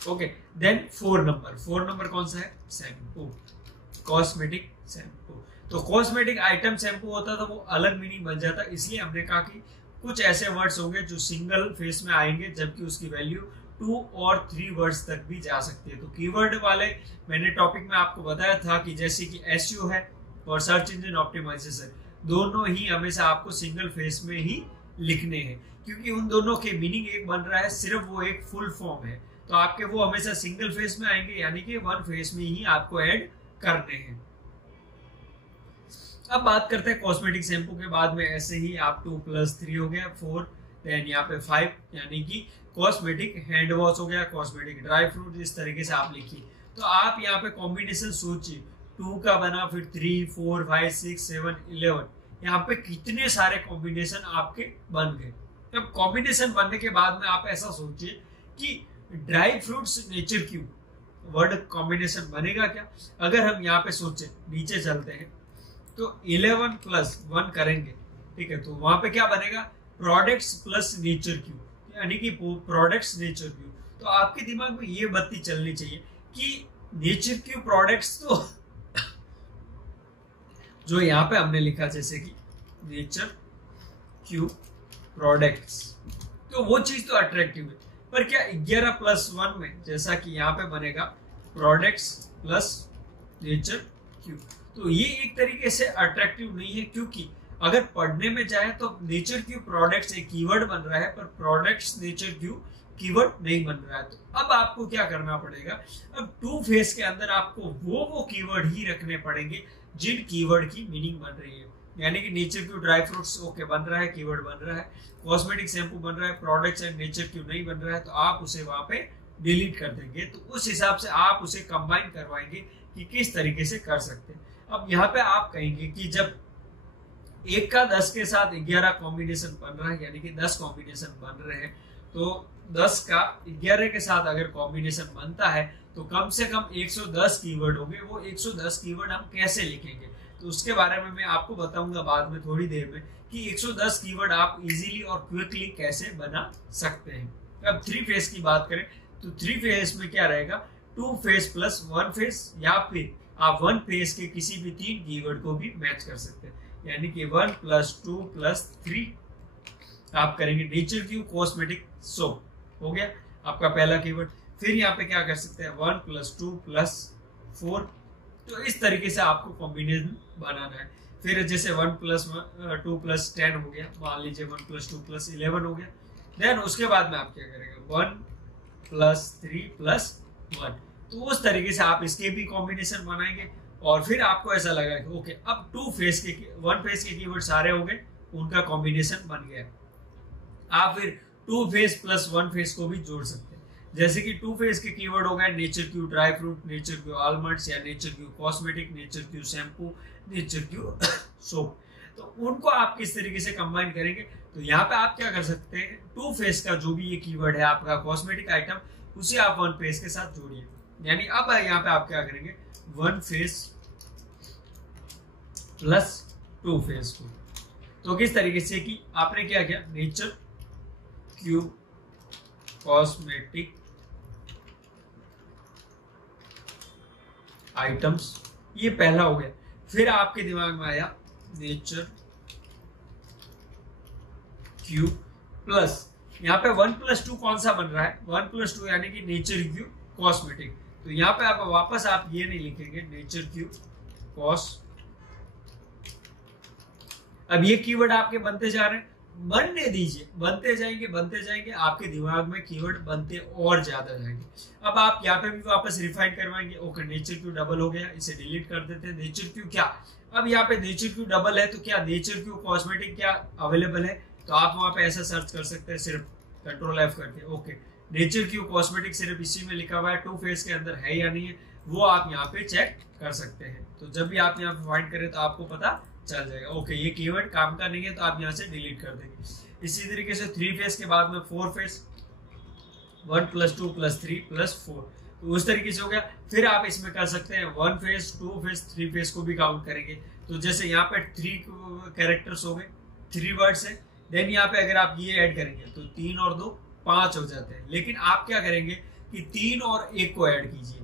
ओके, देन 4 नंबर कौन सा है 7। Cosmetic shampoo. तो कॉस्मेटिक आइटम शैम्पू होता तो वो अलग मीनिंग बन जाता, इसलिए हमने कहा कि कुछ ऐसे वर्ड्स होंगे जो सिंगल फेस में आएंगे जबकि उसकी वैल्यू 2 और 3 वर्ड्स तक भी जा सकती है। तो कीवर्ड वाले मैंने टॉपिक में आपको बताया था कि जैसे कि एसईओ है और सर्च इंजन ऑप्टिमाइजेशन, दोनों ही हमेशा आपको सिंगल फेस में ही लिखने हैं, क्योंकि उन दोनों के मीनिंग एक बन रहा है, सिर्फ वो एक फुल फॉर्म है। तो आपके वो हमेशा सिंगल फेस में आएंगे, यानी कि वन फेस में ही आपको ऐड करने हैं। अब बात करते हैं कॉस्मेटिक शैम्पू के बाद में ऐसे ही आप 2+3 हो गया 4, देन यहाँ पे 5 यानी कि कॉस्मेटिक हैंड वॉश हो गया, कॉस्मेटिक ड्राई फ्रूट, इस तरीके से आप लिखिए। तो आप यहाँ पे कॉम्बिनेशन सोचिए, 2 का बना, फिर 3, 4, 5, 6, 7, 11, यहाँ पे कितने सारे कॉम्बिनेशन आपके बन गए। अब कॉम्बिनेशन बनने के बाद में आप ऐसा सोचिए कि dry fruits nature cube word combination बनेगा क्या। अगर हम यहाँ पे सोचे, नीचे चलते हैं तो 11+1 करेंगे, ठीक है, तो वहां पे क्या बनेगा, प्रोडक्ट्स प्लस नेचर क्यूब, यानी कि प्रोडक्ट्स नेचर क्यूब। तो आपके दिमाग में ये बत्ती चलनी चाहिए कि नेचर क्यूब प्रोडक्ट्स, तो जो यहाँ पे हमने लिखा जैसे कि नेचर क्यूब प्रोडक्ट्स, तो वो चीज तो अट्रैक्टिव है, पर क्या 11+1 में जैसा कि यहाँ पे बनेगा प्रोडक्ट्स प्लस नेचर क्यूब, तो ये एक तरीके से अट्रैक्टिव नहीं है, क्योंकि अगर पढ़ने में जाए तो नेचर क्यूब प्रोडक्ट्स एक कीवर्ड बन रहा है, पर प्रोडक्ट्स नेचर क्यूब कीवर्ड नहीं बन रहा है। तो अब आपको क्या करना पड़ेगा, अब 2 फेस के अंदर आपको वो कीवर्ड ही रखने पड़ेंगे जिन कीवर्ड की मीनिंग बन रही है, यानी कि nature cube dry fruits okay बन रहा है, कीवर्ड बन रहा है, कॉस्मेटिक शैम्पू बन रहा है, प्रोडक्ट्स एंड नेचर क्यूब नहीं बन रहा है, तो आप उसे वहां पे डिलीट कर देंगे। तो उस हिसाब से आप उसे कंबाइन करवाएंगे कि किस तरीके से कर सकते हैं। अब यहाँ पे आप कहेंगे कि जब 1 का 10 के साथ 11 कॉम्बिनेशन बन रहा है, यानी कि 10 कॉम्बिनेशन बन रहे हैं, तो 10 का 11 के साथ अगर कॉम्बिनेशन बनता है तो कम से कम 110 कीवर्ड होंगे। वो 110 कीवर्ड हम कैसे लिखेंगे, तो उसके बारे में मैं आपको बताऊंगा बाद में थोड़ी देर में कि 110 कीवर्ड आप इजीली और क्विकली कैसे बना सकते हैं। अब 3 फेस की बात करें तो 3 फेस में क्या रहेगा, 2 फेस प्लस 1 फेस, या फिर आप 1 फेस के किसी भी 3 कीवर्ड को भी मैच कर सकते हैं, यानी कि 1+2+3 आप करेंगे। नेचर क्यूब कॉस्मेटिक सोप हो गया आपका पहला कीवर्ड। फिर यहाँ पे क्या कर सकते हैं, 1+2+4, तो इस तरीके से आपको कॉम्बिनेशन बनाना है। फिर जैसे 1+2+10 हो गया, मान लीजिए 1+2+11 हो गया। देन उसके बाद में आप क्या करेंगे, 1+3+1, तो उस तरीके से आप इसके भी कॉम्बिनेशन बनाएंगे। और फिर आपको ऐसा लगा कि ओके अब 1 फेस के कीवर्ड सारे हो गए, उनका कॉम्बिनेशन बन गया। आप फिर 2 फेस प्लस 1 फेस को भी जोड़ सकते हैं, जैसे कि 2 फेस के कीवर्ड हो गए nature Q dry fruit, nature Q almonds, या nature Q cosmetic, nature Q shampoo, nature Q soap. तो उनको आप किस तरीके से कंबाइन करेंगे, तो यहाँ पे आप क्या कर सकते हैं, 2 फेस का जो भी ये कीवर्ड है आपका कॉस्मेटिक आइटम, उसे आप 1 फेस के साथ जोड़िए। यानी अब यहाँ पे आप क्या करेंगे, 1 फेस प्लस 2 फेस को, तो किस तरीके से कि आपने क्या किया, नेचर क्यू कॉस्मेटिक आइटम्स, ये पहला हो गया। फिर आपके दिमाग में आया नेचर क्यू प्लस, यहाँ पे 1+2 कौन सा बन रहा है, 1+2 यानी कि नेचर क्यू कॉस्मेटिक। तो यहाँ पे आप वापस आप ये नहीं लिखेंगे नेचर क्यू कॉस, अब ये कीवर्ड आपके बनते जा रहे हैं, बनने दीजिए, बनते जाएंगे, आपके दिमाग में कीवर्ड बनते और ज्यादा जाएंगे। अब आप यहाँ पे भी वापस रिफाइन करवाएंगे, ओके नेचर क्यू डबल हो गया, इसे डिलीट कर देते हैं। नेचर क्यू क्या, अब यहाँ पे नेचर क्यू डबल है तो क्या नेचर क्यू कॉस्मेटिक क्या अवेलेबल है, तो आप वहां पे ऐसा सर्च कर सकते हैं सिर्फ Ctrl+F करके, ओके नेचर क्यू कॉस्मेटिक सिर्फ इसी में लिखा हुआ है, 2 फेस के अंदर है या नहीं है वो आप यहाँ पे चेक कर सकते हैं। तो जब भी आप यहाँ पे फाइंड करें तो आपको पता चल जाएगा, ओके ये कीवर्ड काम का नहीं है, तो आप यहाँ से डिलीट कर देंगे। इसी तरीके से 3 फेस के बाद में 4 फेस, 1+2+3+4, तो उस तरीके से हो गया। फिर आप इसमें कर सकते हैं 1 फेस 2 फेस 3 फेस को भी काउंट करेंगे, तो जैसे यहाँ पे 3 कैरेक्टर्स हो गए, 3 वर्ड्स है। देन यहाँ पे अगर आप ये ऐड करेंगे तो 3 और 2 5 हो जाते हैं, लेकिन आप क्या करेंगे कि 3 और 1 को ऐड कीजिए,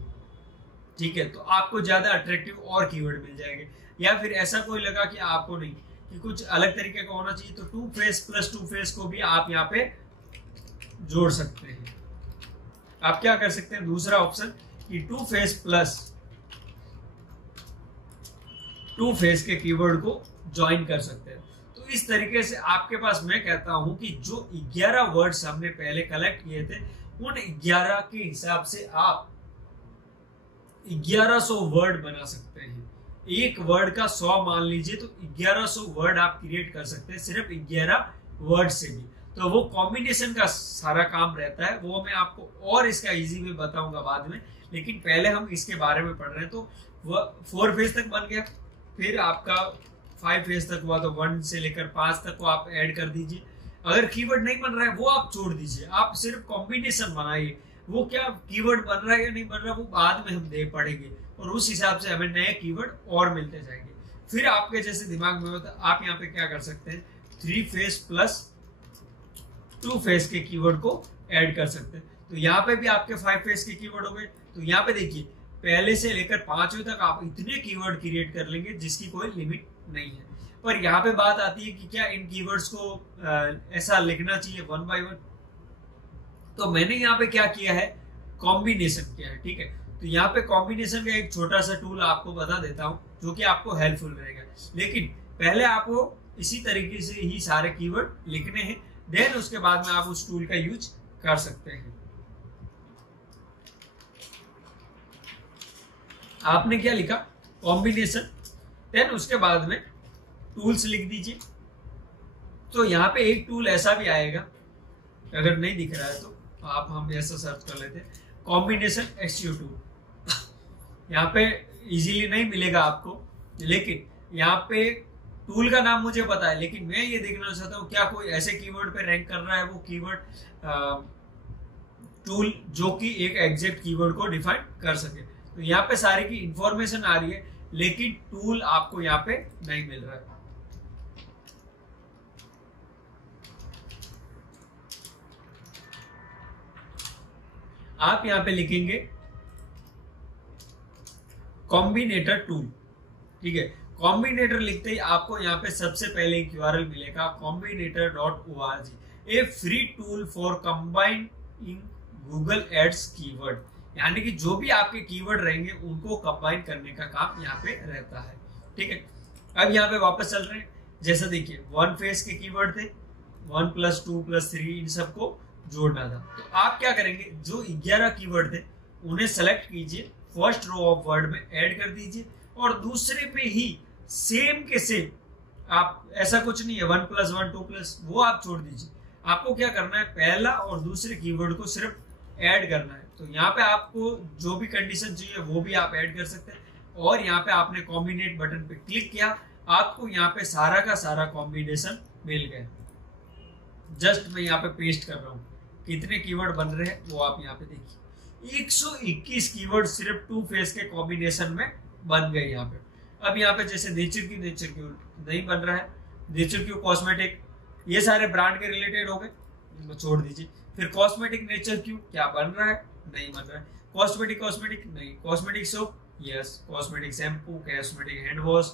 ठीक है, तो आपको ज्यादा अट्रैक्टिव और कीवर्ड मिल जाएंगे। या फिर ऐसा कोई लगा कि आपको नहीं, कि कुछ अलग तरीके का होना चाहिए, तो two face plus two face को भी आप यहाँ पे जोड़ सकते हैं। आप क्या कर सकते हैं, दूसरा ऑप्शन कि two face plus two face के कीवर्ड को ज्वाइन कर सकते हैं। तो इस तरीके से आपके पास, मैं कहता हूं कि जो 11 वर्ड्स हमने पहले कलेक्ट किए थे, उन 11 के हिसाब से आप 1100 वर्ड बना सकते हैं। एक वर्ड का 100 मान लीजिए, तो 1100 वर्ड आप क्रिएट कर सकते हैं सिर्फ 11 वर्ड से भी। तो वो कॉम्बिनेशन का सारा काम रहता है, वो मैं आपको और इसका इजी वे बताऊंगा बाद में, लेकिन पहले हम इसके बारे में पढ़ रहे हैं। तो वह 4 फेज तक बन गया, फिर आपका 5 फेज तक हुआ, तो 1 से लेकर 5 तक को आप ऐड कर दीजिए। अगर कीवर्ड नहीं बन रहा है वो आप छोड़ दीजिए, आप सिर्फ कॉम्बिनेशन बनाइए। वो क्या कीवर्ड बन रहा है या नहीं बन रहा, वो बाद में हम देख पढ़ेंगे, और उस हिसाब से हमें नए कीवर्ड और मिलते जाएंगे। फिर आपके जैसे दिमाग में होता, आप यहाँ पे क्या कर सकते हैं, 3 फेज प्लस 2 फेज के कीवर्ड को ऐड कर सकते हैं। तो यहाँ पे भी आपके 5 फेज के कीवर्ड हो गए। तो यहाँ पे देखिए, पहले से लेकर 5वें तक आप इतने कीवर्ड क्रिएट कर लेंगे जिसकी कोई लिमिट नहीं है। पर यहाँ पे बात आती है कि क्या इन कीवर्ड्स को ऐसा लिखना चाहिए 1 बाय 1। तो मैंने यहाँ पे क्या किया है, कॉम्बिनेशन किया है, ठीक है। तो यहाँ पे कॉम्बिनेशन का एक छोटा सा टूल आपको बता देता हूँ, जो कि आपको हेल्पफुल रहेगा। लेकिन पहले आपको इसी तरीके से ही सारे कीवर्ड लिखने हैं, देन उसके बाद में आप उस टूल का यूज कर सकते हैं। आपने क्या लिखा, कॉम्बिनेशन, देन उसके बाद में टूल्स लिख दीजिए। तो यहाँ पे एक टूल ऐसा भी आएगा, अगर नहीं दिख रहा है तो आप हम ऐसा सर्च कर लेते हैं, कॉम्बिनेशन SEO टूल। यहाँ पे इजीली नहीं मिलेगा आपको, लेकिन यहाँ पे टूल का नाम मुझे पता है, लेकिन मैं ये देखना चाहता हूँ क्या कोई ऐसे कीवर्ड पे रैंक कर रहा है वो कीवर्ड टूल, जो कि एक एग्जैक्ट कीवर्ड को डिफाइन कर सके। तो यहाँ पे सारी की इंफॉर्मेशन आ रही है, लेकिन टूल आपको यहाँ पे नहीं मिल रहा है। आप यहाँ पे लिखेंगे कॉम्बिनेटर टूल, ठीक है। कॉम्बिनेटर लिखते ही आपको यहाँ पे सबसे पहले एक URL मिलेगा, combinator.org, a free tool for combining Google Ads keyword. यानी कि जो भी आपके कीवर्ड रहेंगे उनको कंबाइन करने का काम यहाँ पे रहता है, ठीक है। अब यहाँ पे वापस चल रहे हैं, जैसा देखिए 1 फेज के कीवर्ड थे, 1 + 2 + 3, इन सबको जोड़ना था। तो आप क्या करेंगे, जो 11 कीवर्ड थे उन्हें सेलेक्ट कीजिए, फर्स्ट रो ऑफ वर्ड में ऐड कर दीजिए, और दूसरे पे ही सेम के सेम, आप ऐसा कुछ नहीं है 1 + 1 2+, वो आप छोड़ दीजिए। आपको क्या करना है, पहला और दूसरे कीवर्ड को सिर्फ ऐड करना है। तो यहाँ पे आपको जो भी कंडीशन चाहिए वो भी आप ऐड कर सकते हैं, और यहाँ पे आपने कॉम्बिनेट बटन पे क्लिक किया, आपको यहाँ पे सारा का सारा कॉम्बिनेशन मिल गया। जस्ट मैं यहाँ पे पेस्ट कर रहा हूँ, कितने कीवर्ड बन रहे हैं वो आप यहाँ पे देखिए, 121 कीवर्ड सिर्फ 2 फेज के कॉम्बिनेशन में बन गए यहाँ पे। अब यहाँ पे जैसे नेचर क्यू नहीं बन रहा है, नेचर क्यू कॉस्मेटिक, ये सारे ब्रांड के रिलेटेड हो गए, छोड़ दीजिए। फिर कॉस्मेटिक नेचर क्यू क्या बन रहा है, नहीं बन रहा है। कॉस्मेटिक नहीं, cosmetic soap yes, cosmetic shampoo, cosmetic hand wash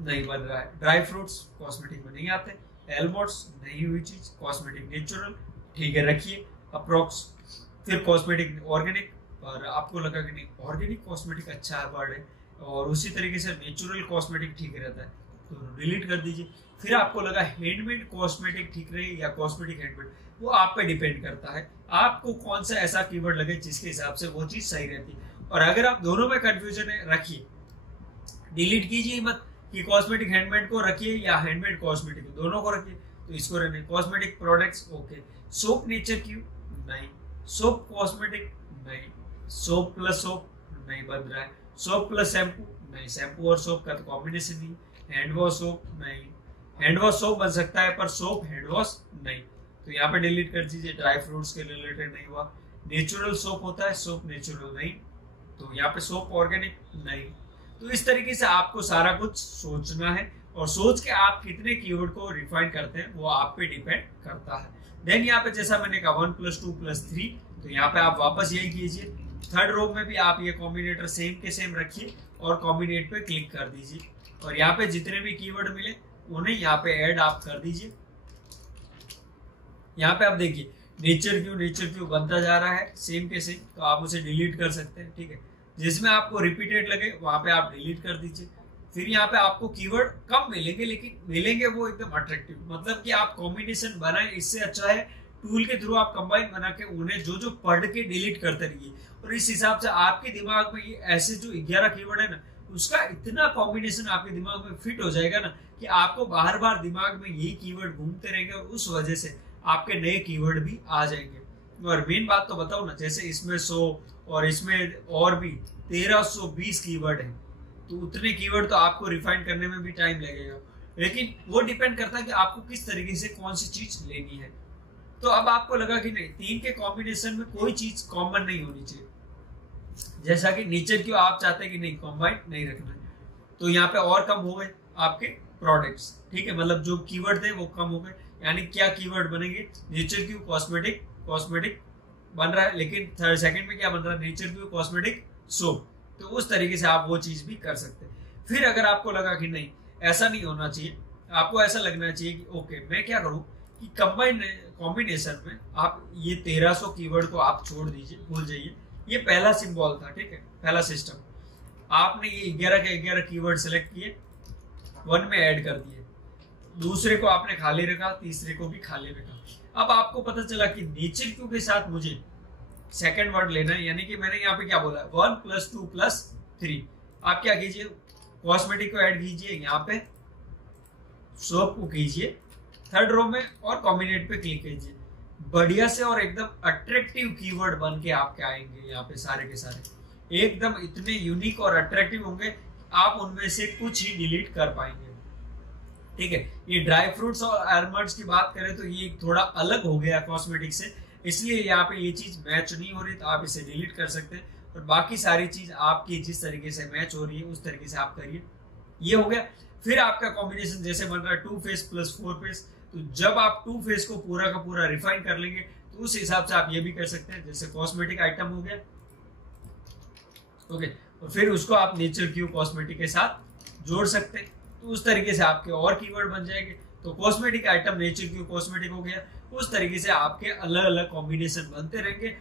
नहीं बन रहा है। ड्राई फ्रूट्स कॉस्मेटिक में नहीं आते। एलमोट्स नहीं हुई चीज, कॉस्मेटिक नेचुरल, ठीक है रखिए अप्रोक्स। फिर कॉस्मेटिक ऑर्गेनिक, और आपको लगा कि नहीं ऑर्गेनिक कॉस्मेटिक अच्छा वर्ड है, और उसी तरीके से नेचुरल कॉस्मेटिक ठीक रहता है, तो डिलीट कर दीजिए। फिर आपको लगा हैंडमेड कॉस्मेटिक ठीक रहे या कॉस्मेटिक हैंडमेड, वो आप पे डिपेंड करता है, आपको कौन सा ऐसा कीवर्ड लगे जिसके हिसाब से वो चीज सही रहती है। और अगर आप दोनों में कंफ्यूजन है, रखिए, डिलीट कीजिए मत कि कॉस्मेटिक हैंडमेड को रखिए या हैंडमेड कॉस्मेटिक, दोनों को रखिए, तो इसको रहने। Cosmetic products okay, soap nature Q नहीं, सोप कॉस्मेटिक नहीं, सोप प्लस सोप नहीं बन रहा है, सोप प्लस शैम्पू नहीं, शैम्पू और सोप का तो कॉम्बिनेशन नहीं, हैंड वॉश सोप नहीं, हैंड वॉश सोप बन सकता है पर सोप हैंड वॉश नहीं, तो यहाँ पे डिलीट कर दीजिए। ड्राई फ्रूट्स के रिलेटेड नहीं हुआ। नेचुरल सोप होता है, सोप नेचुरल नहीं, तो यहाँ पे सोप ऑर्गेनिक नहीं। तो इस तरीके से आपको सारा कुछ सोचना है, और सोच के आप कितने कीवर्ड को रिफाइन करते हैं वो आप पे डिपेंड करता है। देन यहाँ पे जैसा मैंने कहा 1 + 2 + 3, तो यहाँ पे आप वापस यही कीजिए, थर्ड रो में भी आप ये कॉम्बिनेटर सेम के सेम रखिए और कॉम्बिनेट पे क्लिक कर दीजिए और यहाँ पे जितने भी कीवर्ड मिले उन्हें यहाँ पे ऐड आप कर दीजिए। यहाँ पे आप देखिए नेचर क्यू बनता जा रहा है सेम के सेम, तो आप उसे डिलीट कर सकते हैं। ठीक है, जिसमें आपको रिपीटेड लगे वहां पे आप डिलीट कर दीजिए। फिर यहाँ पे आपको कीवर्ड कम मिलेंगे, लेकिन मिलेंगे वो एकदम अट्रैक्टिव, मतलब कि आप कॉम्बिनेशन बनाए, इससे अच्छा है टूल के थ्रू आप कंबाइन बना के उन्हें जो जो पढ़ के डिलीट करते रहिए और इस हिसाब से आपके दिमाग में ये ऐसे जो 11 कीवर्ड है ना, उसका इतना कॉम्बिनेशन आपके दिमाग में फिट हो जाएगा ना कि आपको बार बार दिमाग में यही कीवर्ड घूमते रहेंगे और उस वजह से आपके नए कीवर्ड भी आ जाएंगे। और मेन बात तो बताओ ना, जैसे इसमें 100 और इसमें और भी 1320 कीवर्ड है, तो उतने कीवर्ड तो आपको रिफाइन करने में भी टाइम लगेगा, लेकिन वो डिपेंड करता है कि आपको किस तरीके से कौन सी चीज लेनी है। तो अब आपको लगा कि नहीं, 3 के कॉम्बिनेशन में कोई चीज कॉमन नहीं होनी चाहिए, जैसा कि नेचर क्यों आप चाहते हैं कि नहीं कॉम्बाइन नहीं रखना है, तो यहाँ पे और कम हो गए आपके प्रोडक्ट्स। ठीक है, मतलब जो कीवर्ड थे वो कम हो गए, यानी क्या कीवर्ड बनेंगे, नेचर क्यू कॉस्मेटिक, कॉस्मेटिक बन रहा है, लेकिन थर्ड सेकंड में क्या बन रहा है, नेचर क्यू कॉस्मेटिक सोप। तो उस तरीके से आप वो चीज भी कर सकते हैं। फिर अगर आपको लगा कि नहीं ऐसा नहीं होना चाहिए, आपको ऐसा लगना चाहिए कि ओके मैं क्या करूं कि कॉम्बिनेशन में आप ये 1300 कीवर्ड को आप छोड़ दीजिए, भूल जाइए। ये पहला सिंबल था, ठीक है, पहला सिस्टम। आपने ये 11 के 11 कीवर्ड सेलेक्ट किए, 1 में ऐड कर दिए, दूसरे को आपने खाली रखा, तीसरे को भी खाली रखा। अब आपको पता चला कि नेचर क्यू के साथ मुझे सेकंड वर्ड लेना है, यानी कि मैंने यहाँ पे क्या बोला 1 + 2 + 3। आप क्या कीजिए, कॉस्मेटिक को ऐड कीजिए, यहाँ पे सोप को कीजिए थर्ड रो में और कॉम्बिनेट पे क्लिक कीजिए। बढ़िया से और एकदम अट्रैक्टिव कीवर्ड बन के आपके आएंगे यहाँ पे सारे के सारे, एकदम इतने यूनिक और अट्रैक्टिव होंगे, आप उनमें से कुछ ही डिलीट कर पाएंगे। ठीक है, ये ड्राई फ्रूट्स और आलमंड्स की बात करें तो ये थोड़ा अलग हो गया कॉस्मेटिक से, इसलिए यहाँ पे ये चीज मैच नहीं हो रही, तो आप इसे डिलीट कर सकते हैं और बाकी सारी चीज आपकी जिस तरीके से मैच हो रही है उस तरीके से आप करिए। ये हो गया। फिर आपका कॉम्बिनेशन जैसे बन रहा है 2 फेस + 4 फेस, तो जब आप 2 फेस को पूरा का पूरा रिफाइन कर लेंगे तो उस हिसाब से आप ये भी कर सकते हैं, जैसे कॉस्मेटिक आइटम हो गया, ओके, और फिर उसको आप नेचर क्यू कॉस्मेटिक के साथ जोड़ सकते हैं, तो उस तरीके से आपके और कीवर्ड बन जाएंगे। तो cosmetic item nature Q cosmetic हो गया, उस तरीके से आपके अलग अलग कॉम्बिनेशन बनते रहेंगे।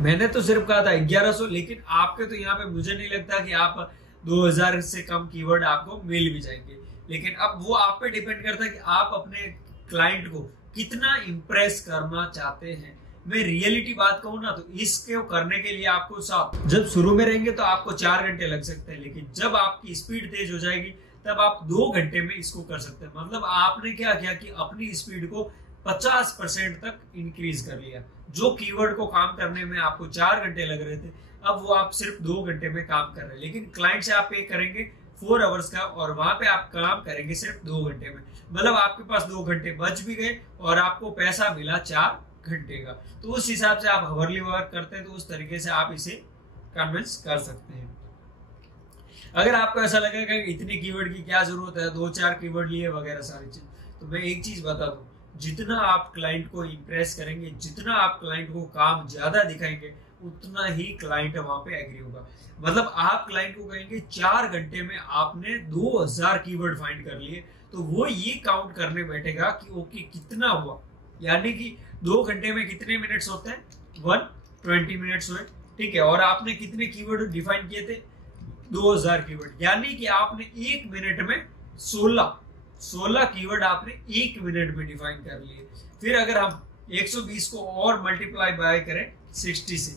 मैंने तो सिर्फ कहा था 1100, लेकिन आपके तो यहाँ पे मुझे नहीं लगता कि आप 2000 से कम कीवर्ड आपको मिल भी जाएंगे, लेकिन अब वो आप पे डिपेंड करता है कि आप अपने क्लाइंट को कितना इंप्रेस करना चाहते हैं। मैं रियलिटी बात कहूँ ना, तो इसके करने के लिए आपको जब शुरू में रहेंगे तो आपको 4 घंटे लग सकते हैं, लेकिन जब आपकी स्पीड तेज हो जाएगी तब आप 2 घंटे में इसको कर सकते हैं। मतलब आपने क्या किया कि अपनी स्पीड को 50% तक इंक्रीज कर लिया। जो कीवर्ड को काम करने में आपको 4 घंटे लग रहे थे, अब वो आप सिर्फ 2 घंटे में काम कर रहे हैं, लेकिन क्लाइंट से आप पे करेंगे 4 आवर्स का और वहां पे आप काम करेंगे सिर्फ 2 घंटे में। मतलब आपके पास 2 घंटे बच भी गए और आपको पैसा मिला 4 घंटे का। तो उस हिसाब से आप हवरली वर्क करते हैं, तो उस तरीके से आप इसे कन्विंस कर सकते हैं। अगर आपको ऐसा लगेगा कि इतनी कीवर्ड की क्या जरूरत है, 2-4 कीवर्ड लिए वगैरह सारी चीज, तो मैं एक चीज बता दूं, जितना आप क्लाइंट को इंप्रेस करेंगे, जितना आप क्लाइंट को काम ज्यादा दिखाएंगे, उतना ही क्लाइंट वहां पे एग्री होगा। मतलब आप क्लाइंट को कहेंगे 4 घंटे में आपने 2000 कीवर्ड फाइंड कर लिए, तो वो ये काउंट करने बैठेगा कि ओके कितना हुआ, यानी कि 2 घंटे में कितने मिनट्स होते हैं, 120 मिनट्स हुए। ठीक है, और आपने कितने कीवर्ड डिफाइन किए थे, 2000 कीवर्ड, यानी कि आपने 1 मिनट में 16 कीवर्ड आपने 1 मिनट में डिफाइन कर लिए। फिर अगर हम 120 को और मल्टीप्लाई बाय करें 60 से,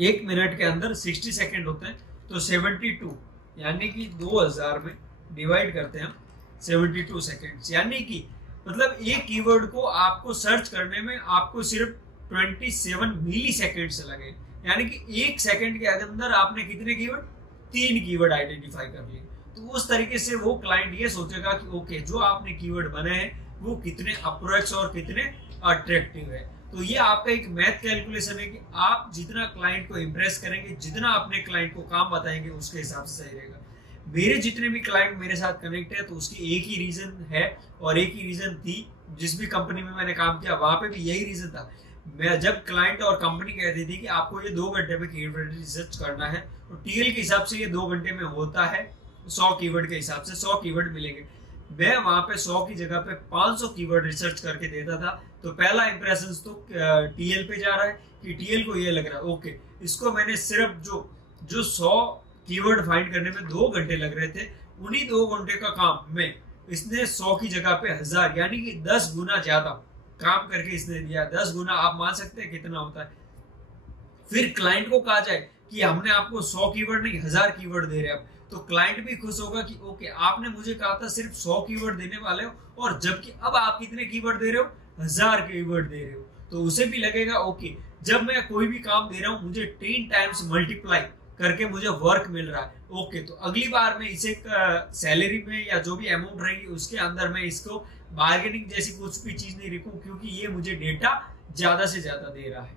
1 मिनट के अंदर 60 सेकंड होते हैं, तो 72, यानी कि 2000 में डिवाइड करते हैं हम 72 सेकंड, यानी कि मतलब एक कीवर्ड को आपको सर्च करने में आपको सिर्फ 27 मिली सेकेंड लगे, यानी कि 1 सेकंड के अंदर आपने कितने कीवर्ड, 3 कीवर्ड आइडेंटिफाई कर लिए। तो उस तरीके से वो क्लाइंट ये सोचेगा कि ओके जो आपने कीवर्ड बने हैं वो कितने अप्रोक्स और कितने अट्रैक्टिव है। तो ये आपका एक मैथ कैलकुलेशन है कि आप जितना क्लाइंट को इंप्रेस करेंगे, जितना अपने क्लाइंट को काम बताएंगे, उसके हिसाब से सही रहेगा। मेरे जितने भी क्लाइंट मेरे साथ कनेक्ट है, तो उसकी एक ही रीजन है और एक ही रीजन थी, जिस भी कंपनी में मैंने काम किया वहां पे भी यही रीजन था। मैं जब क्लाइंट और कंपनी कहती थी कि आपको ये 2 घंटे में कीवर्ड रिसर्च करना है, तो टीएल के हिसाब से ये 2 घंटे में होता है 100 कीवर्ड के हिसाब से 100 कीवर्ड मिलेंगे। मैं वहां पे 100 की जगह पे 500 कीवर्ड रिसर्च करके देता था। तो पहला इंप्रेशन तो टीएल पे जा रहा है कि टीएल को ये लग रहा है ओके, इसको मैंने सिर्फ जो 100 कीवर्ड फाइंड करने में 2 घंटे लग रहे थे, उन्हीं 2 घंटे का काम में इसने 100 की जगह पे 1000 यानी कि 10 गुना ज्यादा काम करके इसने दिया। 10 गुना आप मान सकते हैं कितना होता है। फिर क्लाइंट को कहा जाए कि हमने आपको 100 कीवर्ड नहीं 1000 कीवर्ड दे रहे हैं, तो क्लाइंट भी खुश होगा कि ओके, आपने मुझे कहा था सिर्फ 100 कीवर्ड देने वाले हो, और जबकि अब आप कितने कीवर्ड दे रहे हो, 1000 कीवर्ड दे रहे हो। तो उसे भी लगेगा ओके, जब मैं कोई भी काम दे रहा हूं मुझे 10 टाइम्स मल्टीप्लाई करके मुझे वर्क मिल रहा है। ओके, तो अगली बार मैं इसे सैलरी में या जो भी अमाउंट रहेगी उसके अंदर मैं इसको बार्गेनिंग जैसी कुछ भी चीज नहीं रखूं, क्योंकि ये मुझे डेटा ज्यादा से ज्यादा दे रहा है।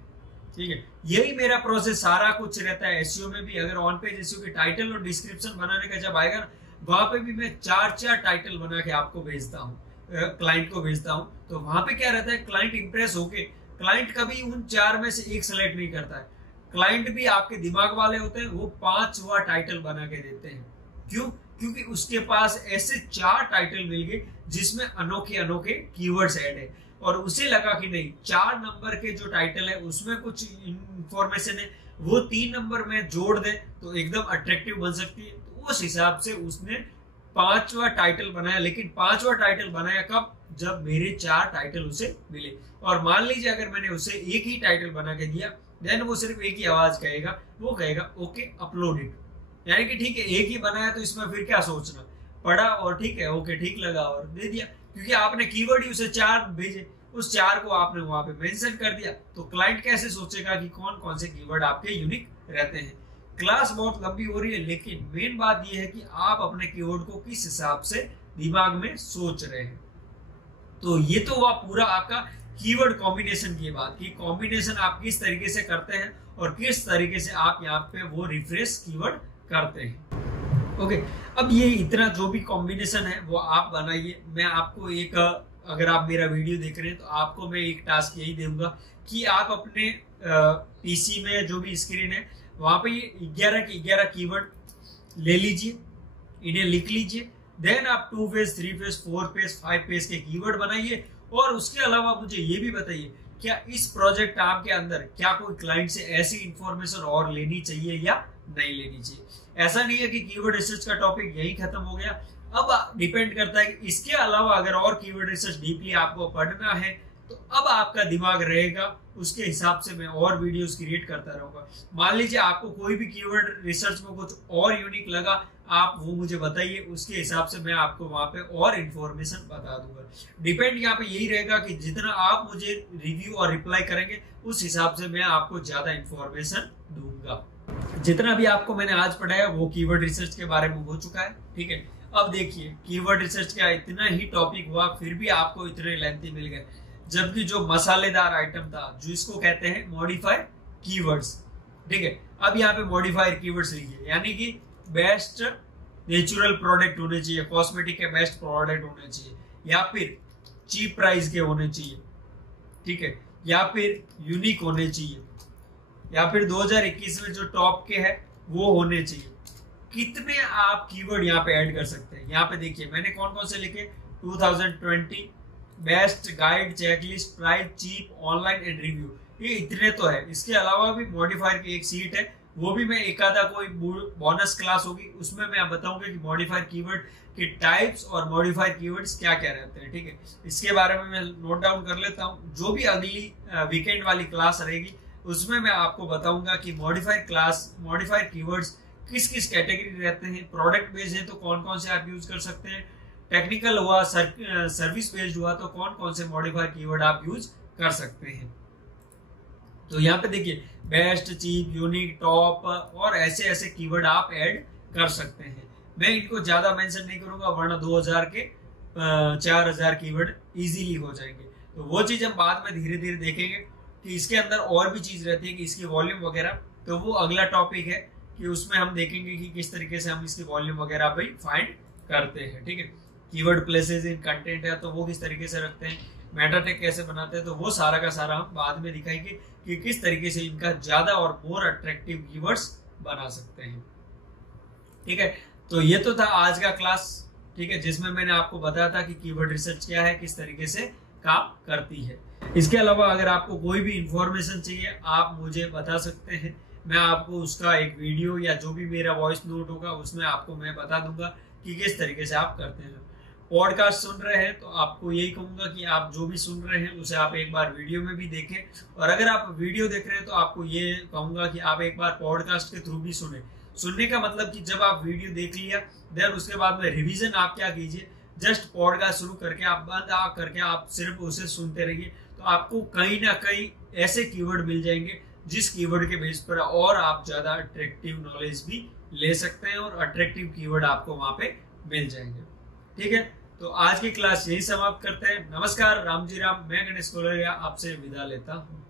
ठीक है, यही मेरा प्रोसेस सारा कुछ रहता है एसईओ में भी। अगर ऑन पेज एसईओ के टाइटल और डिस्क्रिप्शन बनाने का जब आएगा ना, वहां पे भी मैं 4 टाइटल बना के आपको भेजता हूँ, क्लाइंट को भेजता हूँ। तो वहां पे क्या रहता है, क्लाइंट इंप्रेस होके, क्लाइंट कभी उन 4 में से एक सेलेक्ट नहीं करता है। क्लाइंट भी आपके दिमाग वाले होते हैं, वो 5वां टाइटल बना के देते हैं। क्यों? क्योंकि उसके पास ऐसे 4 टाइटल मिल गए जिसमें अनोखे अनोखे कीवर्ड्स ऐड है, और उसे लगा कि नहीं 4 नंबर के जो टाइटल है उसमें कुछ इंफॉर्मेशन है, वो 3 नंबर में जोड़ दे तो एकदम अट्रैक्टिव बन सकती है। तो उस हिसाब से उसने 5वां टाइटल बनाया। लेकिन 5वां टाइटल बनाया कब? जब मेरे 4 टाइटल उसे मिले। और मान लीजिए अगर मैंने उसे एक ही टाइटल बना के दिया, देन वो सिर्फ एक ही आवाज कहेगा, वो कहेगा ओके अपलोड इट, यानी कि ठीक है एक ही बनाया तो इसमें फिर क्या सोचना, पढ़ा और ठीक है ओके ठीक लगा और दे दिया। क्योंकि आपने कीवर्ड ही उसे 4 भेजे, उस 4 को आपने वहां पे मेंशन कर दिया, तो क्लाइंट कैसे सोचेगा कि कौन कौन से कीवर्ड आपके यूनिक रहते हैं। क्लास बहुत लंबी हो रही है, लेकिन मेन बात यह है कि आप अपने कीवर्ड को किस हिसाब से दिमाग में सोच रहे हैं। तो ये तो हुआ पूरा आपका कीवर्ड कॉम्बिनेशन की बात की, कॉम्बिनेशन आप किस तरीके से करते हैं और किस तरीके से आप यहाँ पे वो रिफ्रेश कीवर्ड करते हैं। ओके, अब ये इतना जो भी कॉम्बिनेशन है वो आप बनाइए। मैं आपको एक, अगर आप मेरा वीडियो देख रहे हैं तो आपको मैं एक टास्क यही दूंगा कि आप अपने पीसी में जो भी स्क्रीन है वहां पे ये 11 के 11 कीवर्ड ले लीजिए, इन्हें लिख लीजिए। देन आप 2 पेज 3 पेज 4 पेज 5 पेज के कीवर्ड बनाइए। और उसके अलावा मुझे ये भी बताइए, क्या इस प्रोजेक्ट आप के अंदर क्या कोई क्लाइंट से ऐसी इंफॉर्मेशन और लेनी चाहिए या नहीं लेनी चाहिए। ऐसा नहीं है कि कीवर्ड रिसर्च का टॉपिक यही खत्म हो गया। अब डिपेंड करता है कि इसके अलावा अगर और कीवर्ड रिसर्च डीपली आपको पढ़ना है तो अब आपका दिमाग रहेगा, उसके हिसाब से मैं और वीडियोस क्रिएट करता रहूंगा। मान लीजिए आपको कोई भी कीवर्ड रिसर्च में कुछ और यूनिक लगा, आप वो मुझे बताइए, उसके हिसाब से मैं आपको वहां पे और इन्फॉर्मेशन बता दूंगा। डिपेंड यहाँ पे यही रहेगा कि जितना आप मुझे रिव्यू और रिप्लाई करेंगे उस हिसाब से मैं आपको ज्यादा इन्फॉर्मेशन दूंगा। जितना भी आपको मैंने आज पढ़ाया वो कीवर्ड रिसर्च के बारे में हो चुका है। ठीक है, अब देखिए कीवर्ड रिसर्च का इतना ही टॉपिक हुआ, फिर भी आपको इतने लेंथी मिल गए, जबकि जो मसालेदार आइटम था, जो इसको कहते हैं मॉडिफायर कीवर्ड्स। ठीक है, अब यहाँ पे मॉडिफायर कीवर्ड्स लिखिए, यानी कि बेस्ट नेचुरल प्रोडक्ट होने चाहिए, कॉस्मेटिक के बेस्ट प्रोडक्ट होने चाहिए, या फिर चीप प्राइस के होने चाहिए। ठीक है, या फिर यूनिक होने चाहिए, या फिर 2021 में जो टॉप के हैं वो होने चाहिए। कितने आप कीवर्ड यहाँ पे ऐड कर सकते हैं। यहाँ पे देखिए मैंने कौन कौन से लिखे, 2020 best guide checklist price cheap online and review, ये इतने तो है। इसके अलावा भी मॉडिफायर की एक सीट है, वो भी मैं एक आधा कोई बोनस क्लास होगी उसमें मैं बताऊंगा कि मॉडिफायर कीवर्ड के टाइप्स और मॉडिफायर कीवर्ड्स क्या क्या रहते हैं। ठीक है, इसके बारे में मैं नोट डाउन कर लेता हूँ। जो भी अगली वीकेंड वाली क्लास रहेगी उसमें मैं आपको बताऊंगा कि मॉडिफायर कीवर्ड्स किस किस कैटेगरी रहते हैं। प्रोडक्ट बेस्ड है तो कौन कौन से आप यूज कर सकते हैं, टेक्निकल हुआ, सर्विस बेस्ड हुआ तो कौन कौन से मॉडिफायर कीवर्ड आप यूज कर सकते हैं। तो यहाँ पे देखिए बेस्ट, चीप, यूनिक, टॉप और ऐसे ऐसे कीवर्ड आप ऐड कर सकते हैं। मैं इनको ज्यादा मेंशन नहीं करूंगा वरना 2000 के 4000 कीवर्ड इजीली हो जाएंगे। तो वो चीज हम बाद में धीरे धीरे देखेंगे कि इसके अंदर और भी चीज रहती है कि इसकी वॉल्यूम वगैरह, तो वो अगला टॉपिक है कि उसमें हम देखेंगे कि किस तरीके से हम इसकी वॉल्यूम वगैरह भी फाइंड करते हैं। ठीक है, कीवर्ड प्लेसेस इन कंटेंट है तो वो किस तरीके से रखते हैं, मेटा टैग कैसे बनाते हैं, तो वो सारा का सारा हम बाद में दिखाएंगे कि किस तरीके से इनका ज्यादा और मोर अट्रैक्टिव कीवर्ड्स बना सकते हैं। ठीक है, तो ये तो था आज का क्लास। ठीक है, जिसमें मैंने आपको बताया था कि कीवर्ड रिसर्च क्या है, किस तरीके से काम करती है। इसके अलावा अगर आपको कोई भी इंफॉर्मेशन चाहिए आप मुझे बता सकते हैं, मैं आपको उसका एक वीडियो या जो भी मेरा वॉइस नोट होगा उसमें आपको मैं बता दूंगा कि किस तरीके से आप करते हैं। पॉडकास्ट सुन रहे हैं तो आपको यही कहूंगा कि आप जो भी सुन रहे हैं उसे आप एक बार वीडियो में भी देखें, और अगर आप वीडियो देख रहे हैं तो आपको ये कहूंगा कि आप एक बार पॉडकास्ट के थ्रू भी सुने। सुनने का मतलब कि जब आप वीडियो देख लिया देन उसके बाद में रिवीजन आप क्या कीजिए, जस्ट पॉडकास्ट शुरू करके आप बंद करके आप सिर्फ उसे सुनते रहिए, तो आपको कहीं ना कहीं ऐसे कीवर्ड मिल जाएंगे जिस कीवर्ड के बेस पर और आप ज्यादा अट्रैक्टिव नॉलेज भी ले सकते हैं और अट्रैक्टिव कीवर्ड आपको वहां पे मिल जाएंगे। ठीक है, तो आज की क्लास यही समाप्त करते हैं। नमस्कार, राम जी राम। मैं गणेश कोलरिया आपसे विदा लेता हूँ।